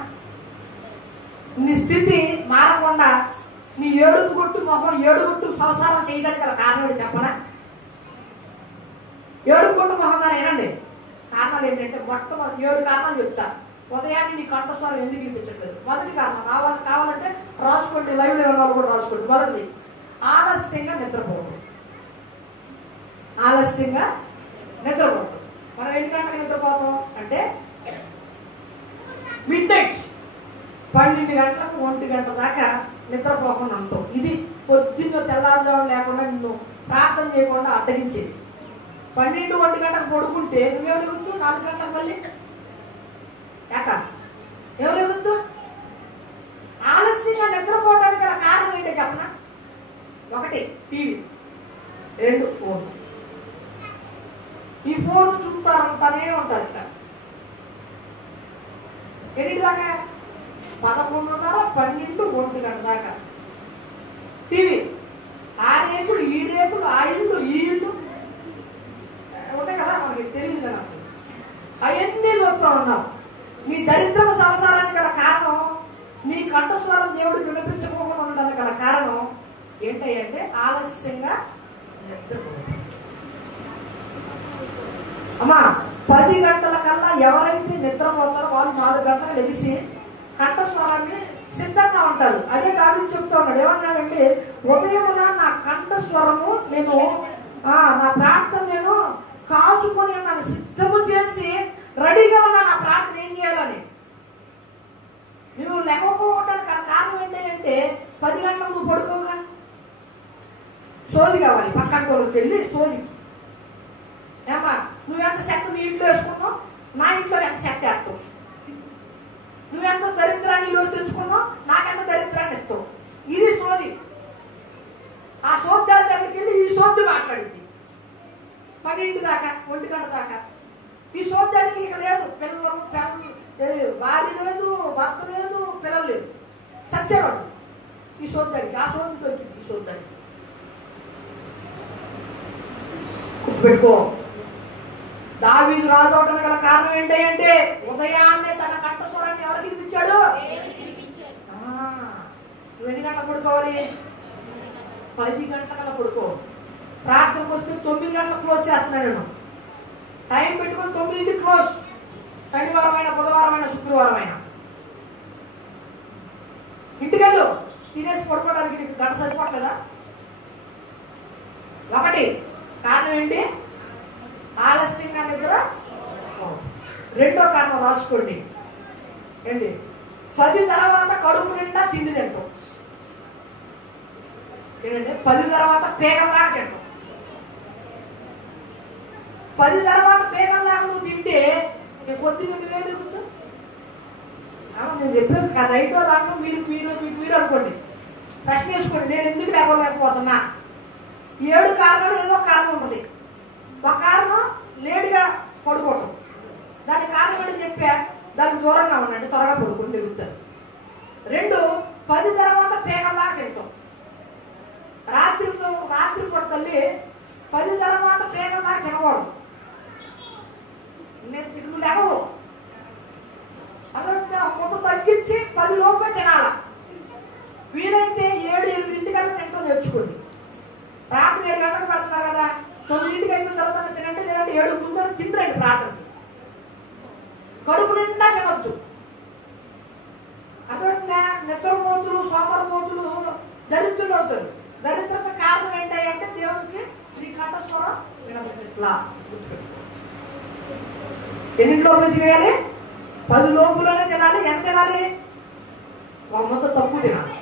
నీ స్థితి మారకుండా నీ ఏడుపు కొట్టు మొహం ఏడుగుట్టు సంసారం చేయడానికి గల కారణం ఏంటో చెప్పనా? ఏడుపు కొట్టు మొహం దాని ఏనండి కారణాలు ఏంటంటే, మొట్టమొదటి 7 కారణాలు చెప్తా. ఉదయాన్నే నీ కంఠస్వరం ఎందుకు వినిపించట్లేదు? మొదటి కారణం కావాలంటే రాసుకోండి, లైవ్లో ఉన్న వాళ్ళు కూడా రాసుకోండి. మొదటిది, ఆలస్యంగా నిద్రపోవడం. ఆలస్యంగా నిద్రపోవడం. మనం ఎన్ని గంటలకు నిద్రపోతాం అంటే మిడ్ నైట్ 12 గంటలకు 1 గంట దాకా నిద్రపోకుండా ఉంటాం. ఇది పొద్దున్న తెల్లారుజాము లేకుండా నిన్ను ప్రార్థన చేయకుండా అడ్డగించేది. 12-1 గంటకు పడుకుంటే నువ్వేం లేగుతూ 4 గంటలకు మళ్ళీ ఏం లేగుతూ? ఆలస్యంగా నిద్రపోవడానికి గల కారణం ఏంటో చెప్పనా? 1 టీవీ, 2 ఫోన్. ఈ ఫోన్ చూస్తారంటానే ఉంటారు. ఇక్కడ ఎన్నింటి దాకా? 11:30, 12, 1 గంట దాకా టీవీ. ఆ రేకులు, ఈ రేకులు, ఆ ఇల్లు, ఈ ఇల్లు ఉంటాయి కదా, మనకి తెలియదు కదా. అవన్నీ చూస్తూ ఉన్నాం. నీ దరిద్రపు సంసారానికి గల కారణం, నీ కంఠస్వరం దేవుడు వినిపించుకోకుండా ఉండడానికి గల కారణం ఏంటంటే ఆలస్యంగా నిద్రపోవడం. అమ్మా, 10 గంటల కల్లా ఎవరైతే నిద్రపోతారో వాళ్ళు 4 గంటలకు లెగిసి కంఠస్వరాన్ని సిద్ధంగా ఉంటారు. అదే దావీదు చెప్తా ఉన్నాడు. ఏమన్నాడంటే, ఉదయమున నా కంఠస్వరము నేను నా ప్రార్థన నేను కాచుకొని ఉన్నాను, సిద్ధము చేసి రెడీగా ఉన్నా నా ప్రార్థన ఏం చేయాలని. నువ్వు లెక్కకోవడానికి కారణం ఏంటంటే 10 గంటలకు నువ్వు పడుకోగా సోది కావాలి. పక్కన వాళ్ళకి వెళ్ళి సోది. ఏమ్మా, నువ్వెంత చెత్త నీ ఇంట్లో వేసుకున్నావు, నా ఇంట్లో ఎంత చెత్త వేస్తావు. నువ్వెంత దరిద్రాన్ని ఈరోజు తెచ్చుకున్నావు, నాకెంత దరిద్రాన్ని ఎత్తావు. ఇది సోది. ఆ సోద్దాల దగ్గరికి వెళ్ళి ఈ సోద్ది మాట్లాడింది 12 దాకా 1 గంట దాకా. ఈ సోద్దానికి ఇక లేదు. భార్య లేదు, భర్త లేదు, పిల్లలు లేదు, సచ్చేవాడు ఈ సోద్దానికి. ఆ సోద్ది దొరికింది ఈ సోద్దానికి. గుర్తుపెట్టుకో, దావీదు రాజు అవడానికి గల కారణం ఏంటంటే ఉదయాన్నే తన కంఠస్వరాన్ని ఎవరికి వినిపించాడు? నువ్వు ఎన్ని గంటలకు పడుకోవాలి? 10 గంటల పడుకో. ప్రార్థనకు వస్తే 9 గంటలకు క్లోజ్ చేస్తున్నాను నేను. టైం పెట్టుకొని 9కి క్లోజ్. శనివారం అయినా, బుధవారం అయినా, శుక్రవారం అయినా. ఇంటికెళ్ళు, తినేసి పడుకోవడానికి నీకు గంట సరిపోవట్లేదా? 1 కారణం ఏంటి? ఆలస్యంగా నిద్ర. 2వ కారణం రాసుకోండి ఏంటి? 10 తర్వాత కడుపు నిండా తిండి తింటాం. ఏంటంటే 10 తర్వాత పేగల్లాగా తింటాం. 10 తర్వాత పేగల్లాగా నువ్వు తింటే నేను పొద్దున్న నువ్వేడుకుంటా. నేను చెప్పేది రైటో రాక మీరు అనుకోండి, ప్రశ్న వేసుకోండి. నేను ఎందుకు లేకపోతున్నా? 7 కారణాలు ఏదో కారణం ఉంటుంది. ఒక కారణం లేటుగా పడుకోవటం, దానికి కారణం ఏంటి చెప్పా, దానికి దూరంగా ఉండండి, త్వరగా పడుకోండి దిగుతారు. 2 10 తర్వాత పేగల్లాగా తింటాం. రాత్రి పూట తల్లి 10 తర్వాత పేగల్లాగా తినకూడదు. నువ్వు లేవవు, అదే మొత్తం తగ్గించి 10 లోపే తినాల. వీలైతే 7-8 తింటాం నేర్చుకోండి. రాత్రి 7 గంటలకు పెడుతున్నారు కదా, 9 అయిపోయిన తర్వాత తినండి, లేదంటే 7 ముందు తినరండి. ప్రార్థనకి కడుపు నిండా తినొద్దు. అర్థమైందా? నిద్రపోతులు సోమరపోతులు దరిద్రులు అవుతారు. దరిద్రత కారణం ఏంటంటే దేవునికి నీ కంఠస్వరం వినపచ్చట్లా. ఎన్నింటి లోపల తినేయాలి? 10 లోపులోనే తినాలి. ఎంత తినాలి? ఒక మొత్తం తక్కువ తినాలి.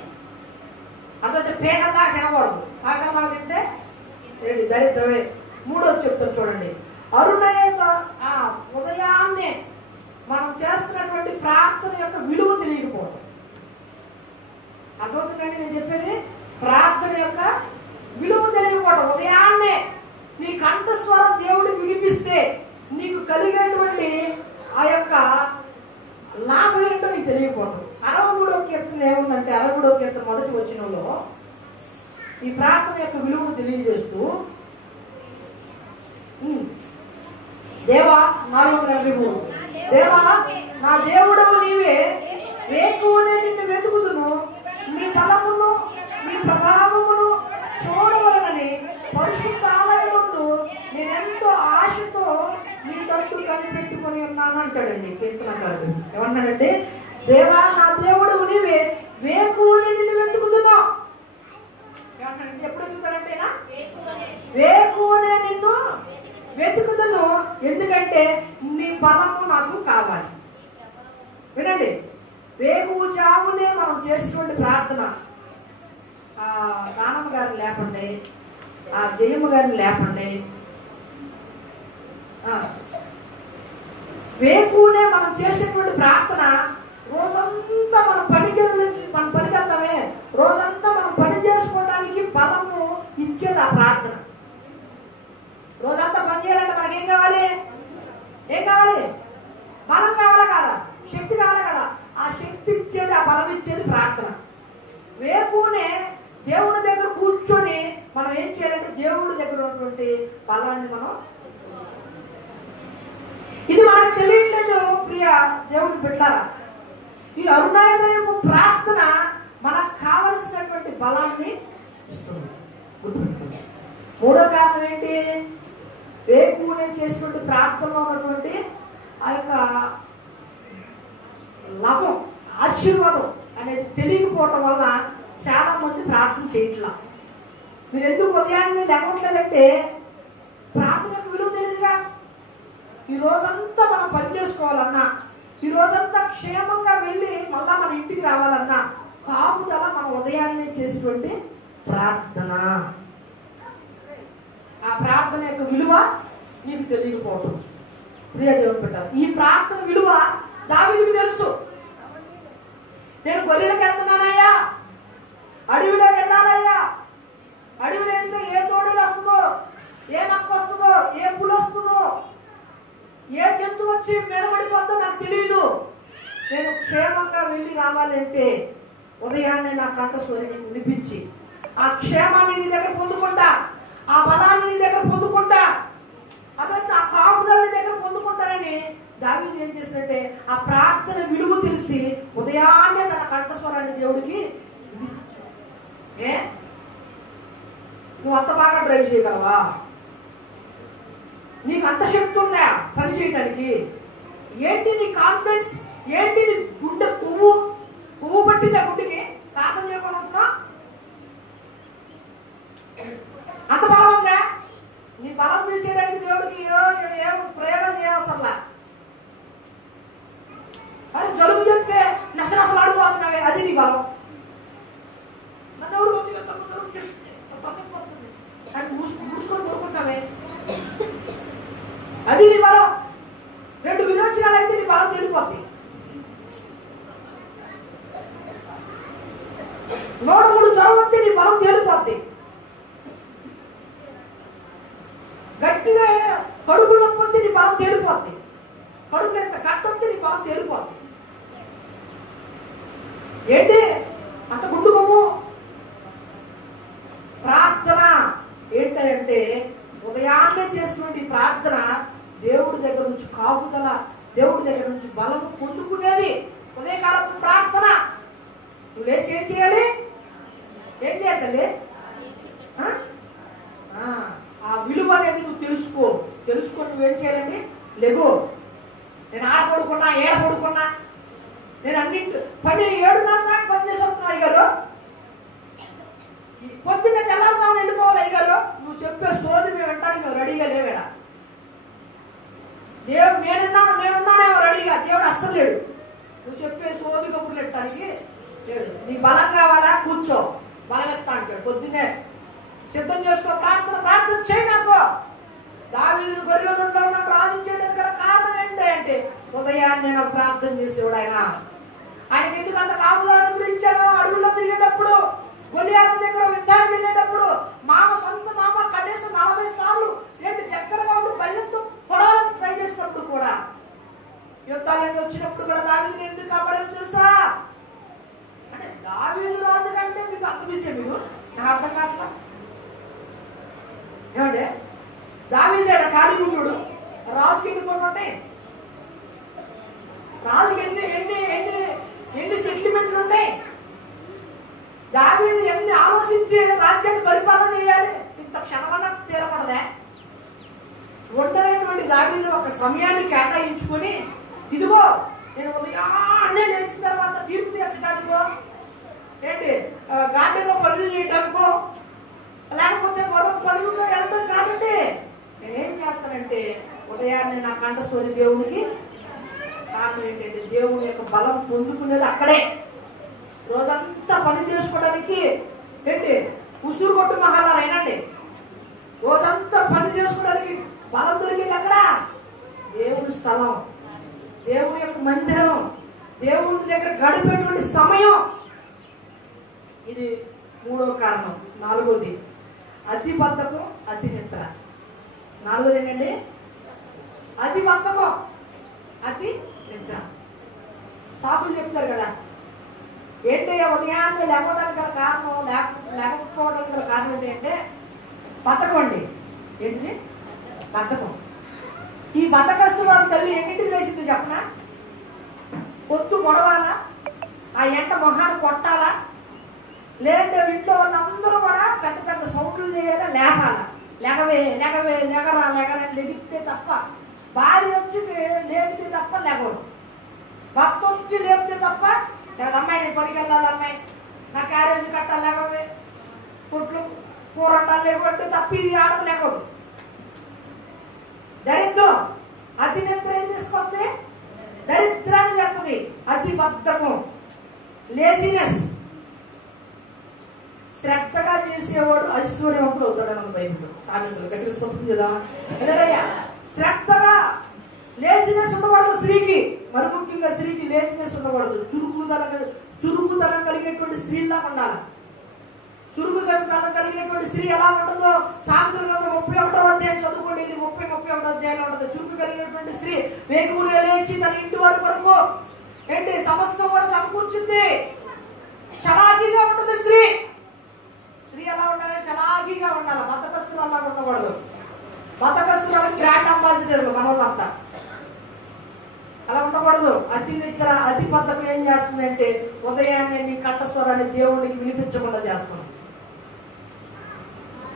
అదైతే పేగల్లా తినకూడదు. పేగల్లా తింటే ఏంటి దరిద్రమే. 3వది చెప్తాను చూడండి. ఉదయాన్నే మనం చేస్తున్నటువంటి ప్రార్థన యొక్క విలువ తెలియకపోవడం. అర్థమవుతుందండి నేను చెప్పేది? ప్రార్థన యొక్క విలువ తెలియకపోవడం. ఉదయాన్నే నీ కంఠస్వరం దేవుడు వినిపిస్తే నీకు కలిగేటువంటి ఆ యొక్క లాభం ఏంటో నీకు తెలియకపోవడం. 63వ కీర్తన ఏముందంటే, 63వ కీర్తన మొదటి వచనంలో ఈ ప్రార్థన యొక్క విలువను తెలియజేస్తూ, దేవా 483 దేవా నా దేవుడవు నీవే, వేకువనే నిన్ను వెతుకుదును, నీ బలమును నీ ప్రభావమును చూడవలనని పరిశుద్ధ ఆలయమందు నేనెంతో ఆశతో నీ తట్టు కనిపెట్టుకొని ఉన్నాను అంటాడండి కీర్తనకారుడు. ఏమన్నాడంటే, దేవా నా దేవుడవు నీవే, వేకువనే నిన్ను వెతుకుతున్నావు. ఏమంటాడంటే, ఎప్పుడు వెతుకుతాడంటేనా? వేకువనే నిన్ను వెతుకుదును, ఎందుకంటే నీ బలము నాకు కావాలి. వినండి, వేకువజామునే మనం చేసినటువంటి ప్రార్థన, ఆ దానమ్మ గారిని లేపండి, ఆ జయమ్మ గారిని లేపండి, వేకువనే మనం చేసేటువంటి ప్రార్థన రోజంతా మనం పనికెళ్తామే, రోజంతా మనం పని చేసుకోవడానికి బలము ఇచ్చేది ఆ ప్రార్థన. రోజంతా పని చేయాలంటే మనకి ఏం కావాలి? బలం కావాలా కదా? శక్తి కావాలా కదా? ఆ శక్తి ఇచ్చేది, ఆ బలం ఇచ్చేది ప్రార్థన. వేకునే దేవుడి దగ్గర కూర్చొని మనం ఏం చేయాలంటే దేవుడి దగ్గర ఉన్నటువంటి బలాన్ని మనం, ఇది మనకు తెలియట్లేదు ప్రియ దేవుని బిడ్డలారా. ఈ అరుణోదయపు ప్రార్థన మనకు కావలసినటువంటి బలాన్ని ఇస్తుంది. గుర్తుపెట్టుకోండి. 3వ కారణం ఏంటి? వేకునే చేసినటువంటి ప్రార్థనలో ఉన్నటువంటి ఆ యొక్క లాభం, ఆశీర్వాదం అనేది తెలియకపోవటం వల్ల చాలా మంది ప్రార్థన చేయట్లా. మీరు ఎందుకు ఉదయాన్నే లేవట్లేదంటే ప్రార్థన యొక్క విలువ తెలియదుగా. ఈ రోజంతా మనం పని చేసుకోవాలన్నా, ఈ రోజంతా క్షేమంగా వెళ్ళి మళ్ళా మన ఇంటికి రావాలన్నా కాపుదల మన ఉదయాన్నే చేసేటువంటి ప్రార్థన. ఆ ప్రార్థన యొక్క విలువ నీకు తెలియకపోవటం. ప్రియ దేవుని బిడ్డ, ఈ ప్రార్థన విలువ దావీదుకు తెలుసు. నేను గొర్రెలకు వెళ్తున్నానయ్యా, అడవిలో వెళ్ళాలయ్యా, అడవిలో వెళ్తే ఏ తోడేలు వస్తుందో, ఏ నక్క వస్తుందో, ఏ పులి వస్తుందో, ఏ జంతువు వచ్చి మీద పడిపోతుందో నాకు తెలియదు. నేను క్షేమంగా వెళ్ళి రావాలంటే ఉదయాన్నే నా కంఠస్వరిని వినిపించి ఆ క్షేమాన్ని నీ దగ్గర పొందుకుంటా, ఆ బలాన్ని నీ దగ్గర పొందుకుంటా, అదే ఆ కాపుదల నీ దగ్గర పొందుకుంటానని దావీదు ఏం చేసినట్టే ఆ ప్రార్థన విలువ తెలిసి ఉదయాన్నే తన కంఠస్వరాన్ని దేవుడికి. నువ్వు అంత బాగా డ్రైవ్ చేయగలవా? నీకు అంత శక్తి ఉందా పని చేయడానికి? ఏంటి నీ కాన్ఫిడెన్స్? ఏంటి నీ గుండె కొవ్వు పట్టిందా గుండెకి ప్రార్థన చేయకుండా ఉంటున్నా? అంత బలం ఉందా? నీ బలం తీసేయడానికి దేవుడికి ఏం ప్రయోగాలు చేయవసరలా. అరే జలుబు చెప్తే నసలు అడిపోతున్నావే, అది నీ బలం. నన్ను ఎవరు జలుబు చేస్తుంది అది నీ బలం. 2 విరోచనాలు అయితే నీ బలం తెలిపోద్ది. 103 జ్వరం వస్తే నీ బలం తేలిపోద్ది. గట్టిగా కడుపు నొప్పి వస్తే నీ బలం తేలిపోద్ది. కడుపులో ఎంత గట్ట వస్తే నీ బలం తేలిపోద్ది. ఏంటి అంత గుండు కొమ్ము? ప్రార్థన ఏంటంటే ఉదయాన్నే చేసినటువంటి ప్రార్థన దేవుడి దగ్గర నుంచి కాపుదల, దేవుడి దగ్గర నుంచి బలము పొందుకునేది ఉదయకాలపు ప్రార్థన. నువ్వు లేచి ఏం చేయాలి? ఏం చేయాలి తల్లి? ఆ విలువ అనేది నువ్వు తెలుసుకొని నువ్వేం చేయాలండి? లేవు, నేను ఆడ పడుకున్నా, ఏడ పడుకున్నా, నేను అన్నింటి పని 7:30 దాకా పని చేసి వస్తున్నావు అయ్యగారు. పొద్దున్నే తెల్లారుజామున వెళ్ళిపోవాలి అయ్యగారు. నువ్వు చెప్పే సోది మేము వింటానికి మేము రెడీగా లేవేడా? దేవుడు నేనున్నానేమో రెడీగా, దేవుడు అస్సలు లేడు. నువ్వు చెప్పే సోది కబుర్లు పెట్టడానికి లేడు. నీ బలం కావాలా? కూర్చో, బలం ఎత్తా అంటాడు. పొద్దున్నే సిద్ధం చేసుకో, ప్రార్థన చేయి. నాకు దావీదును గొర్రెల దొడ్లో ఉన్నాడు రాజు చేయడానికి గల కారణం ఏంటంటే ఉదయాన్నే నాకు ప్రార్థన చేసేవాడు ఆయన. ఆయనకి ఎందుకు అంత కాపుదల అనుగ్రహించాడు? అడవుల్లో తిరిగేటప్పుడు, గొలియాతు దగ్గర యుద్ధానికి వెళ్ళేటప్పుడు సొంత మామ కనీసం 40 సార్లు ఏంటి దగ్గరగా ఉండి బల్లెంతో పొడవాలని ట్రై చేసినప్పుడు కూడా, యుద్ధాలన్నీ వచ్చినప్పుడు కూడా దావీదుని ఎందుకు కాపాడేది తెలుసా? అంటే దావీదు రాజు కంటే మీకు అర్థం విషయం మీరు నాకు అర్థం కావట్లా. ఏమంటే దావీదేడ ఖాళీ ఉంటాడు, రాజుకి ఎన్ని పనులు ఉంటాయి? రాజుకి ఎన్ని సెటిల్మెంట్లు ఉంటాయి? దావీదు ఎన్ని ఆలోచించి రాజ్యాన్ని పరిపాలన చేయాలి? ఇంత క్షణమన్నా తీరపడదే? ఉండనటువంటి దావీదు ఒక సమయాన్ని కేటాయించుకొని, ఇదిగో నేను ఉదయాన్నే లేచిన తర్వాత తీర్పు తీర్చడానికో, ఏంటి గార్డెన్లో పనులు చేయటానికో, లేకపోతే మరో పనుల్లో వెళ్ళడం కాదండి. నేనేం చేస్తానంటే ఉదయాన్నే నా కంఠస్వరి దేవునికి కారణం ఏంటంటే దేవుని యొక్క బలం పొందుకునేది అక్కడే. రోజంతా పని చేసుకోవడానికి ఏంటి ఉసురు కొట్టు మహారాయనండి. రోజంతా పని చేసుకోవడానికి బలం దొరికేది అక్కడ దేవుని స్థలం, దేవుని యొక్క మందిరం, దేవుని దగ్గర గడిపేటువంటి సమయం. ఇది 3వ కారణం. 4వది అతి బద్ధకం, అతి నిద్ర. 4వది ఏంటండి? అతి బద్ధకం, అతి నిద్ర. సాకులు చెప్తారు కదా, ఏంటి ఉదయాన్నే లేకపోవడానికి గల కారణం, లేకపోవడానికి గల కారణం ఏంటి అంటే బద్ధకం అండి. ఏంటిది? బద్ధకం. ఈ బద్ధకస్తు వాళ్ళ తల్లి ఎన్నింటికి లేచిందో చెప్పనా? పొద్దు మొడవాలా, ఆ ఎంట మొహాన్ని కొట్టాలా, లేదంటే ఇంట్లో వాళ్ళందరూ కూడా పెద్ద పెద్ద సౌండ్లు చేయాలా, లేపాలా. లేగరా లెగితే తప్ప, భార్య వచ్చి లేపితే తప్ప లేవరు, భర్త వచ్చి లేపితే తప్ప అమ్మాయి నేను పనికి వెళ్ళాలి, అమ్మాయి నా క్యారేజ్ కట్టాలి, లేకపోతే కొట్లు కూర వండాలి, లేకుంటే తప్ప ఇది ఆడదు లేకూడదు. దరిద్రం, అతి నిద్ర ఏం తీసుకొస్తే దరిద్రాన్ని జరుగుతుంది. అతి బద్ధకం, లేజినెస్. శ్రద్ధగా చేసేవాడు ఐశ్వర్యవంతులు అవుతాడని మన బైబిల్ సామెతలు దగ్గర చెప్తుంది కదా. ఎలాగయ్యా శ్రద్ధగా, లేజినెస్ ఉండకూడదు స్త్రీకి. మరి ముఖ్యంగా స్త్రీకి లేజినెస్ ఉండకూడదు. చురుకుదనం కలిగేటువంటి స్త్రీలా ఉండాలి. చురుకుదనం కలిగేటువంటి స్త్రీ ఎలా ఉంటుందో సామెతల గ్రంథం 31వ అధ్యాయం చదువుకోండి. 31వ అధ్యాయంలో ఉంటుంది. చురుకు కలిగినటువంటి స్త్రీ వేకువనే లేచి తన ఇంటి వరకు ఏంటి సమస్తం కూడా సమకూర్చింది. చలాకీగా ఉంటుంది స్త్రీ. స్త్రీ ఎలా ఉండాలి? చలాకీగా ఉండాలి. బద్ధకస్తులు అలా ఉండకూడదు. బద్ధకస్తులు గ్రాండ్ అంబాసిడర్లు మన వాళ్ళంతా అలా ఉండకూడదు. అతి నిద్ర, అతి బద్ధకం ఏం చేస్తుందంటే ఉదయాన్నే నీ కంఠస్వరాన్ని దేవుడికి వినిపించకుండా చేస్తుంది.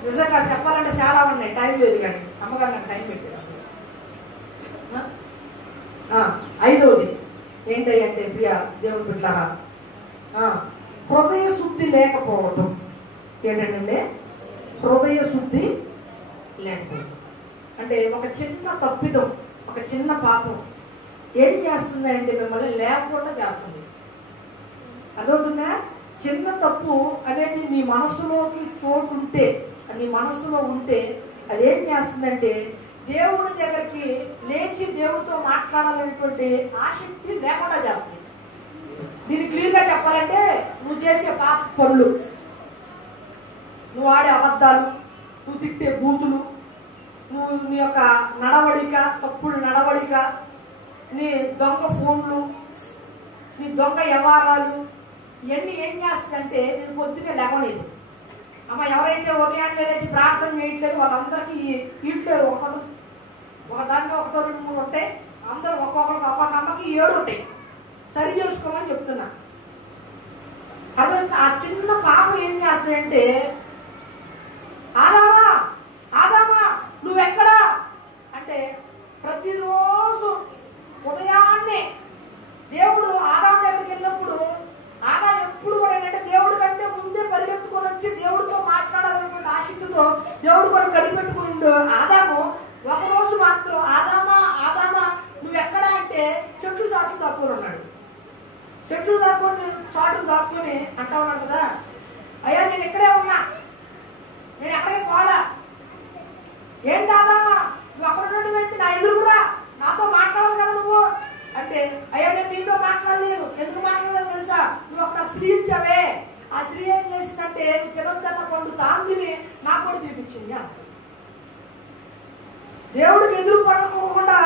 నిజంగా చెప్పాలంటే చాలా ఉన్నాయి, టైం లేదు కానీ అమ్మగారు నాకు టైం పెట్టారు అసలు. 5వది ఏంటంటే ప్రియ దేవుని బిడ్డలారా, హృదయ శుద్ధి లేకపోవటం. ఏంటంటే హృదయ శుద్ధి లేకపోవటం అంటే ఒక చిన్న తప్పిదం, ఒక చిన్న పాపం ఏం చేస్తుంది అంటే మిమ్మల్ని లేకుండా చేస్తుంది. అదవుతుందా? చిన్న తప్పు అనేది నీ మనస్సులోకి చోటు ఉంటే, నీ మనస్సులో ఉంటే అదేం చేస్తుందంటే దేవుడి దగ్గరికి లేచి దేవుడితో మాట్లాడాలనేటువంటి ఆసక్తి లేకుండా చేస్తుంది. దీన్ని క్లియర్గా చెప్పాలంటే, నువ్వు చేసే పాప పనులు, నువ్వు ఆడే అబద్ధాలు, నువ్వు తిట్టే బూతులు, నువ్వు నీ యొక్క నడవడిక, తప్పుడు నడవడిక, నీ దొంగ ఫోన్లు, నీ దొంగ వ్యవహారాలు, ఇవన్నీ ఏం చేస్తుందంటే నేను పొద్దున్నే లేవలేదు. అమ్మ ఎవరైతే ఉదయాన్నే లేచి ప్రార్థన చేయట్లేదు వాళ్ళందరికీ ఇంట్లో ఒక దాంట్లో 1, 2, 3 ఉంటాయి. అందరూ ఒక్కొక్కరికి ఒక్కొక్క అమ్మకి 7 ఉంటాయి. సరి చేసుకోమని చెప్తున్నా. అదే ఆ చిన్న పాప ఏం చేస్తాయంటే, ఆదామా ఆదామా నువ్వెక్కడా అంటే, ప్రతిరోజు ఉదయాన్నే దేవుడు ఆదాం దగ్గరికి వెళ్ళినప్పుడు ఆదాం ఎప్పుడు కూడా ఏంటంటే దేవుడి కంటే ముందే పరిగెత్తుకొని వచ్చి దేవుడితో మాట్లాడాలన్నటువంటి ఆసక్తితో దేవుడు కూడా కనిపెట్టుకుని ఆదాము ఒకరోజు మాత్రం ఆదామా ఆదామా నువ్వెక్కడా అంటే చెట్లు చాటును దాక్కుని ఉన్నాడు. చెట్లు చాటును దాక్కుని అంటా ఉన్నాడు కదా, అయ్యా నేను ఇక్కడే ఉన్నా, నేను ఎక్కడికి పోలా. ఏంటి ఆదామా నువ్వు అక్కడ ఉన్నట్టు ఏంటి, నా ఎదురుగురా నాతో మాట్లాడాలి కదా నువ్వు అంటే, అయ్యా నేను నీతో మాట్లాడలేను. ఎందుకు మాట్లాడలేదు తెలుసా, నువ్వు ఒక నాకు స్త్రీ ఇచ్చావే, ఆ స్త్రీ ఏం చేసిందంటే నువ్వు తినొద్దన్న పండు తాందిని నాకు కూడా తినిపించింది. దేవుడికి ఎదురు పడకుండా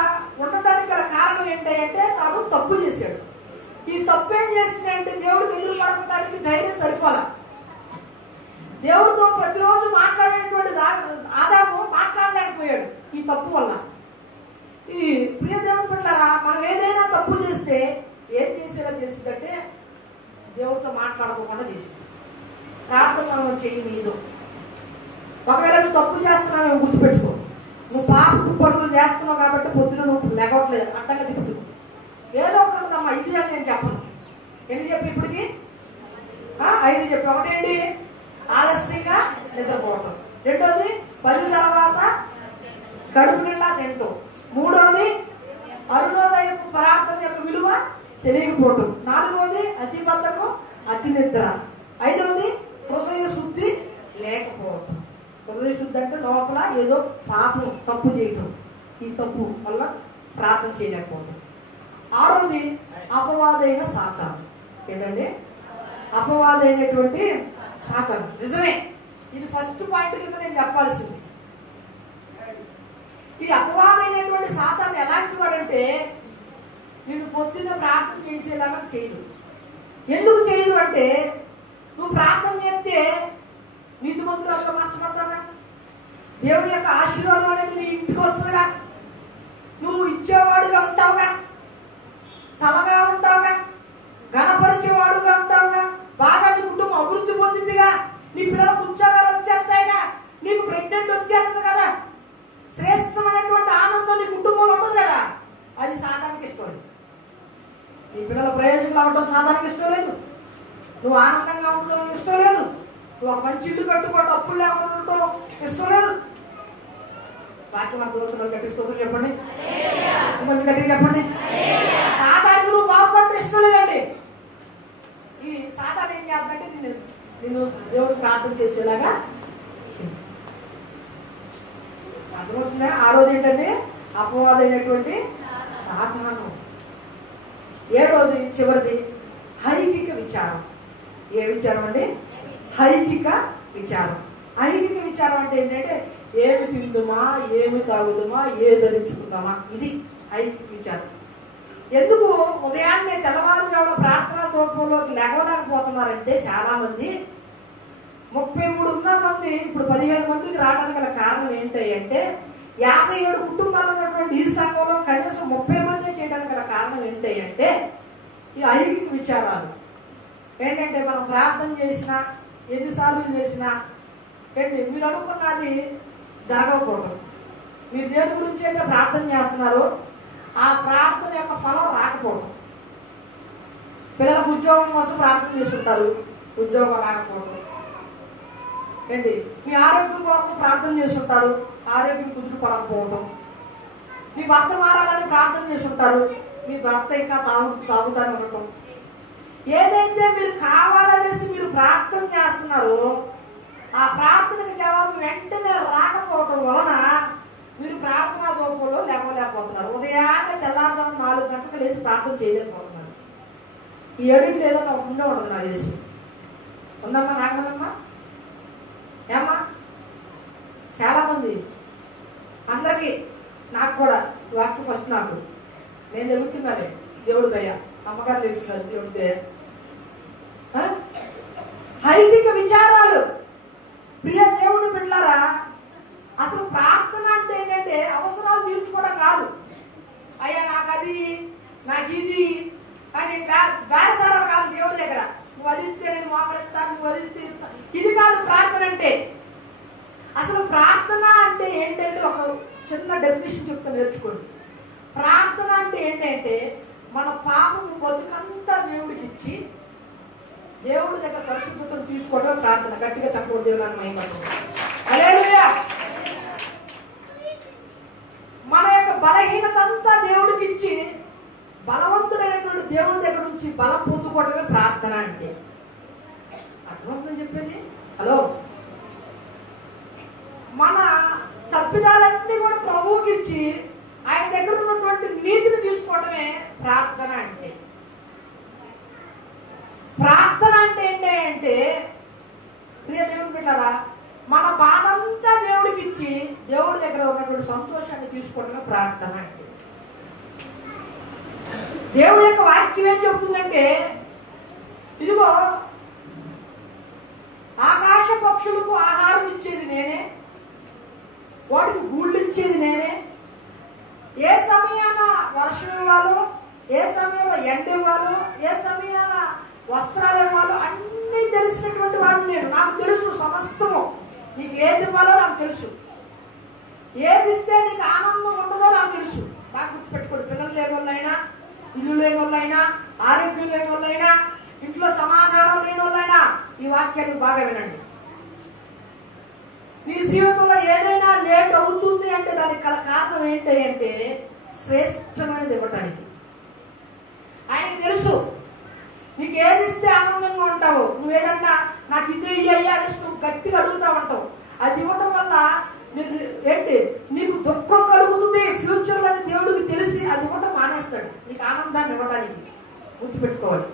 ఉండటానికి గల కారణం ఏంటంటే తాను తప్పు చేశాడు. ఈ తప్పు ఏం చేసిందంటే దేవుడికి ఎదురు పడకటానికి ధైర్యం సరిపోలా. దేవుడితో ప్రతిరోజు మాట్లాడేటువంటి ఆదాము మాట్లాడలేకపోయాడు ఈ తప్పు వల్ల. ఈ ప్రియ దేవుడి పట్ల మనం ఏదైనా తప్పు చేస్తే ఏం చేసేలా చేసిందంటే దేవుడితో మాట్లాడుకోకుండా చేసింది. ప్రార్థన చెయ్యి నీదు. ఒకవేళ నువ్వు తప్పు చేస్తున్నావు గుర్తుపెట్టుకో, నువ్వు పాప పనులు చేస్తున్నావు కాబట్టి పొద్దున నువ్వు లేకపోవట్లేదు, అడ్డంగా తిప్పుతున్నావు. ఏదో ఒకటి ఉంటుందమ్మా, ఇది అని నేను చెప్పను. ఎన్ని చెప్పి ఇప్పటికి 5 చెప్పి. ఒకటేంటి, ఆలస్యంగా నిద్రపోవటం. రెండోది 10 తర్వాత కడుపు నిండా తింటాం. మూడోది అరుణోదయపు పరార్థం యొక్క విలువ తెలియకపోవటం. 4వది అతి బద్ధకం, అతి నిద్ర. 5వది హృదయ శుద్ధి లేకపోవటం. హృదయ శుద్ధి అంటే లోపల ఏదో పాపం తప్పు చేయటం, ఈ తప్పు వల్ల ప్రార్థన చేయలేకపోవటం. 6వది అపవాదైన సాతాను. ఏంటండి, అపవాదైనటువంటి సాతాను. నిజమే, ఇది ఫస్ట్ పాయింట్ కింద నేను చెప్పాల్సింది. ఈ అపవాదైనటువంటి సాతాను ఎలాంటి వాడంటే నిన్ను పొద్దున్న ప్రార్థన చేసేలాగా చేయదు. ఎందుకు చేయదు అంటే, నువ్వు ప్రార్థన చేస్తే నీతిమంతురాలుగా మార్చబడతావుగా, దేవుడి యొక్క ఆశీర్వాదం అనేది నీ ఇంటికి వస్తుందిగా, నువ్వు ఇచ్చేవాడుగా ఉంటావుగా, తలగా ఉంటావుగా, ఘనపరిచేవాడుగా ఉంటావుగా, బాగా నీ కుటుంబం అభివృద్ధి పొందిందిగా, నీ పిల్లలకు ఉద్యోగాలు వచ్చేస్తాయిగా, నీకు ప్రెగ్నెంట్ వచ్చేస్తుంది కదా, శ్రేష్టమైనటువంటి ఆనందం నీ కుటుంబంలో ఉంటుంది కదా. అది సాధారణకి ఇష్టం లేదు. నీ పిల్లల ప్రయోజకులు అవ్వటం సాధారణకి ఇష్టం లేదు. నువ్వు ఆనందంగా ఉండటం ఇష్టం లేదు. నువ్వు ఒక మంచి ఇల్లు కట్టుకోవడం, అప్పులు లేకుండా ఉండటం ఇష్టం లేదు. వాక్యం అర్థమవుతున్నారు, గట్టి స్తోత్రం చెప్పండి, ఇంకొంచెం గట్టిగా చెప్పండి. సాధారణకి నువ్వు బాగుపడటం ఇష్టం లేదండి. ఈ సాధారణ ఏం చేద్దంటే నిన్ను దేవుడు ప్రార్థన చేసేలాగా అర్థమవుతుందా. 6వది ఏంటంటే అపవాదైనటువంటి సాతాను. 7వది చివరిది ఐహిక విచారం. ఏ విచారం అండి? ఐహిక విచారం. ఐహిక విచారం అంటే ఏంటంటే ఏమి తిందుమా, ఏమి తాగుదామా, ఏ ధరించుకుందామా, ఇది ఐహిక విచారం. ఎందుకు ఉదయాన్నే తెల్లవారుజామున ప్రార్థనా తోపంలోకి లేవలేకపోతున్నారంటే చాలా మంది 33 మంది ఇప్పుడు 15 మందికి రావడానికి గల కారణం ఏంటి అంటే 57 కుటుంబాలు ఉన్నటువంటి ఈ సంఘంలో కనీసం 30 మంది చేయడానికి గల కారణం ఏంటి అంటే ఈ ఐహిక విచారాలు. ఏంటంటే మనం ప్రార్థన చేసినా ఎన్నిసార్లు చేసినా ఏంటి మీరు అనుకున్నది జరగకపోవడం, మీరు దేని గురించి అయితే ప్రార్థన చేస్తున్నారో ఆ ప్రార్థన యొక్క ఫలం రాకపోవడం. పిల్లలకు ఉద్యోగం కోసం ప్రార్థన చేస్తుంటారు, ఉద్యోగం రాకపోవడం. ఏంటి మీ ఆరోగ్యం కోసం ప్రార్థన చేస్తుంటారు, ఆరోగ్యం కుదురు పడకపోవడం. మీ భర్త మారాలని ప్రార్థన చేస్తుంటారు, మీ భర్త ఇంకా తాగుతానే ఉండటం. ఏదైతే మీరు కావాలనేసి మీరు ప్రార్థన చేస్తున్నారో ఆ ప్రార్థనకు జవాబు వెంటనే రాకపోవటం వలన మీరు ప్రార్థనా ఉండలేకపోతున్నారు. ఉదయాన్నే తెల్లారుజాము 4 గంటలకు లేచి ప్రార్థన చేయలేకపోతున్నారు. ఈ 7 ఏదో ఒక ఉండే ఉండదు నాకు తెలిసి. ఉందమ్మా నాగమనమ్మా? ఏమ్మా? చాలా మంది అందరికీ, నాకు కూడా వాక్యం ఫస్ట్ నాకు, నేను ఎదుగుతున్నానే దేవుడి దయ, అమ్మగారు ఎదుగుతున్నారు దేవుడి దయ. హైతిక విచారాలు. ప్రియ దేవుని బిడ్డలారా, అసలు ప్రార్థన అంటే ఏంటంటే అవసరాలు తీర్చుకోవడం కాదు. అయ్యా నాకు అది, నాకు ఇది అని గాయసారాలు కాదు దేవుడి దగ్గర. నువ్వు వదిలితే నేను మోకరిస్తాను, నువ్వు వదిలితే ఇది కాదు ప్రార్థన అంటే. అసలు ప్రార్థన అంటే ఏంటంటే ఒక చిన్న డెఫినేషన్ చెప్తా, నేర్చుకోండి. ప్రార్థన అంటే ఏంటంటే మన పాపము బతుకంతా దేవుడికి ఇచ్చి దేవుడి దగ్గర పరిశుద్ధతను తీసుకోవడం ప్రార్థన. గట్టిగా చెప్పకూడదు, దేవుని మహిమపరచండి. హల్లెలూయా. మన యొక్క బలహీనత అంతా దేవుడికి ఇచ్చి బలవంతుడైనటువంటి దేవుడి దగ్గర నుంచి బలం పొందుకోవడమే ప్రార్థన అంటే. అర్థమవుతుందని చెప్పేది? హలో, మన తప్పిదాలన్నీ కూడా ప్రభువుకి ఇచ్చి ఆయన దగ్గర ఉన్నటువంటి నీతిని తీసుకోవడమే ప్రార్థన అంటే. ప్రార్థన అంటే ఏంటి అంటే, ప్రియ దేవుని బిడ్డలారా, మన బాధ అంతా దేవుడికి ఇచ్చి దేవుడి దగ్గర ఉన్నటువంటి సంతోషాన్ని తీసుకోవడమే ప్రార్థన అంటే. దేవుడి యొక్క వాక్యం ఏం చెబుతుందంటే, ఇదిగో ఆకాశ పక్షులకు ఆహారం ఇచ్చేది నేనే, వాటికి గూళ్ళు ఇచ్చేది నేనే, ఏ సమయాన వర్షం ఇవ్వాలో, ఏ సమయంలో ఎండ ఇవ్వాలో, ఏ సమయాన వస్త్రాలు ఇవ్వాలో అన్నీ తెలిసినటువంటి వాడు నేను. నాకు తెలుసు సమస్తము. నీకు ఏది ఇవ్వాలో నాకు తెలుసు, ఏది ఇస్తే నీకు ఆనందం ఉండదో నాకు తెలుసు. నాకు గుర్తుపెట్టుకోండి, పిల్లలు లేని వాళ్ళైనా, ఇల్లు లేని వాళ్ళైనా, ఆరోగ్యం లేని వాళ్ళైనా, ఇంట్లో సమాధానం లేని వాళ్ళైనా ఈ వాక్యాన్ని బాగా వినండి. నీ జీవితంలో ఏదైనా లేట్ అవుతుంది అంటే దానికి గల కారణం ఏంటి అంటే శ్రేష్టమైనది ఇవ్వటానికి. ఆయనకి తెలుసు నీకు ఏది ఇస్తే ఆనందంగా ఉంటావు. నువ్వు ఏదన్నా నాకు ఇది అయ్యా అనేసి నువ్వు గట్టిగా అడుగుతా ఉంటావు. అది ఇవ్వటం వల్ల నీకు ఏంటి, నీకు దుఃఖం కలుగుతుంది ఫ్యూచర్లో అని దేవుడికి తెలిసి అది ఇవ్వటం మానేస్తాడు నీకు ఆనందాన్ని ఇవ్వటానికి. గుర్తుపెట్టుకోవాలి.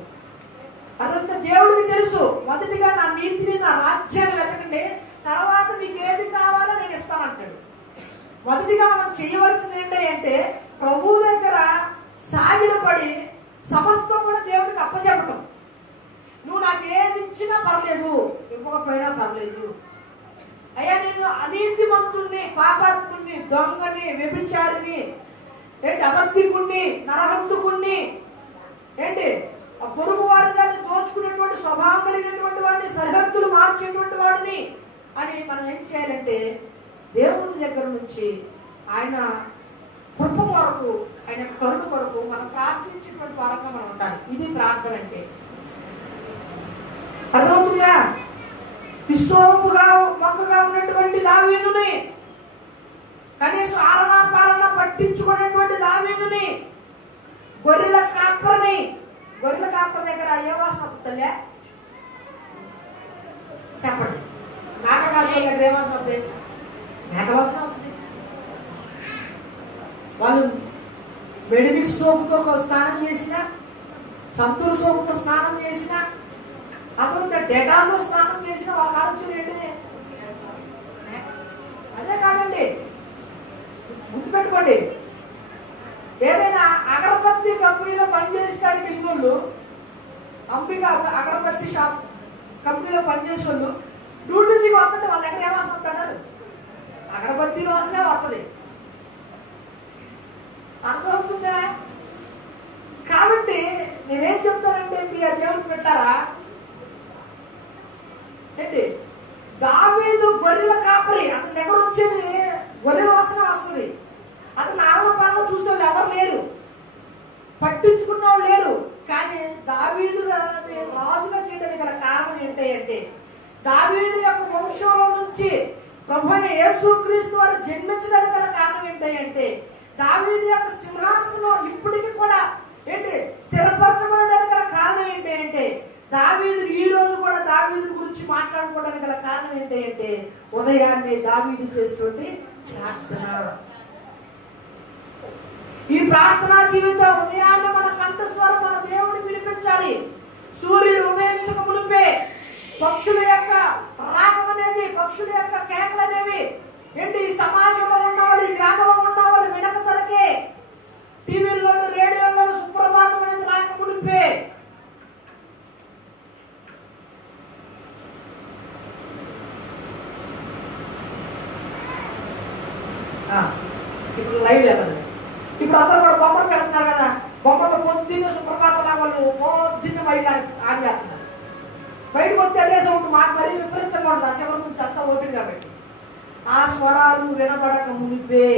అదంతా దేవుడికి తెలుసు. మొదటిగా నా నీతిని, నా రాజ్యాన్ని వెతకండి, తర్వాత మీకు ఏది కావాలో నేను ఇస్తానంటాడు. మొదటిగా మనం చేయవలసింది ఏంటి అంటే ప్రభువు దగ్గర సాగిలపడి సమస్తం కూడా దేవుడికి అప్పచెప్పటం. నువ్వు నాకు ఏది ఇచ్చినా పర్లేదు, ఇవ్వకపోయినా పర్లేదు. అయ్యా నేను అనీతిమంతుణ్ణి, పాపాత్ముణ్ణి, దొంగని, వ్యభిచారిని, ఏంటి అబద్ధికుణ్ణి, నరహంతుకుణ్ణి, ఏంటి ఆ పొరుగు వారి దాన్ని దోచుకునేటువంటి స్వభావం కలిగినటువంటి వాడిని, సరిహద్దులు మార్చేటువంటి వాడిని అని మనం ఏం చేయాలంటే దేవుని దగ్గర నుంచి ఆయన కృప కొరకు, ఆయన కరుణ కొరకు మనం ప్రార్థించేటువంటి వారంగా మనం ఉండాలి. ఇది ప్రార్థన అంటే. అర్థమవుతుందా? విశ్వముగా మొక్కగా ఉన్నటువంటి దావీదుని, కనీసం ఆలనా పాలన పట్టించుకునేటువంటి దావీదుని, గొర్రెల కాపరిని, గొర్రెల కాపరి దగ్గర ఏ వాసన అవుతుందిలే చెప్పండి. మేకగాసుల దగ్గర ఏ వాసన అవుతుంది? మేక వాసన అవుతుంది. వాళ్ళు మెడిమిక్స్ సోపుతో స్నానం చేసిన, సంతూరు సోపుతో స్నానం చేసిన, అతను డెటాతో స్నానం చేసిన వాళ్ళ ఆలోచన ఏంటిది? అదే కాదండి, గుర్తుపెట్టుకోండి. ఏదైనా అగరబత్తి కంపెనీలో పనిచేసేటానికి వెళ్ళిన వాళ్ళు, అంబిక అగరబత్తి షాప్ కంపెనీలో పనిచేసే వాళ్ళు డ్యూటీ దిగి వస్తుంటే వాళ్ళ దగ్గర ఏం వాసన వస్తుంటారు? అగరబత్తి వాసనే వస్తుంది. అర్థమవుతుందా? కాబట్టి నేనేం చెప్తానంటే ప్రియ దేవుని పెట్టారా, ఏంటి దావీదు గొర్రెల కాపరి, అతని దగ్గర వచ్చేది గొర్రెల వాసన వస్తుంది. అతను ఆళ్ళ పాలన చూసేవాళ్ళు ఎవరు లేరు, పట్టించుకున్న వాళ్ళు లేరు. కానీ దావీదు రాజుగా చేయడానికి గల కారణం ఏంటి అంటే దావీదు యొక్క వంశంలో నుంచి ప్రభువైన యేసుక్రీస్తు వారు జన్మించడానికి గల కారణం ఏంటి అంటే దావీదు యొక్క సింహాసనం ఇప్పటికీ కూడా ఏంటి స్థిరపరచబడడానికి గల కారణం ఏంటి అంటే దావీదు ఈ రోజు కూడా దావీదు గురించి మాట్లాడుకోవడానికి గల కారణం ఏంటి అంటే ఉదయాన్నే దావీదు చేసేటువంటి ప్రార్థన. ప్రార్థనా జీవితం ఉదయాన్నే మన కంఠస్వరం మన దేవుడిని వినిపించాలి. సూర్యుడు ఉదయించక మునిపే పక్షుల యొక్క రాగం అనేది, పక్షుల యొక్క కేకలు అనేవి ఏంటి ఈ సమాజంలో ఉన్నవాళ్ళు, ఈ గ్రామంలో ఉన్నవాళ్ళు వినక తలకే టీవీల్లోనూ రేడియోలోనూ సుప్రభాతం అనేది రాక మునిపే ఇప్పుడు లైవ్ లేదు. ఇప్పుడు అందరూ కూడా బొమ్మలు పెడుతున్నారు కదా, బొమ్మలు పొద్దున్న సుప్రభాతం లాగా వాళ్ళు పొద్దున్న బయట ఆన్ చేస్తున్నారు. బయటకు వస్తే అదే సౌండ్ మాకు మరీ విపరీతంగా ఉంటుంది. ఆ చివరి నుంచి అంతా ఓపెన్ కాబట్టి ఆ స్వరాలు వినబడక మునిపే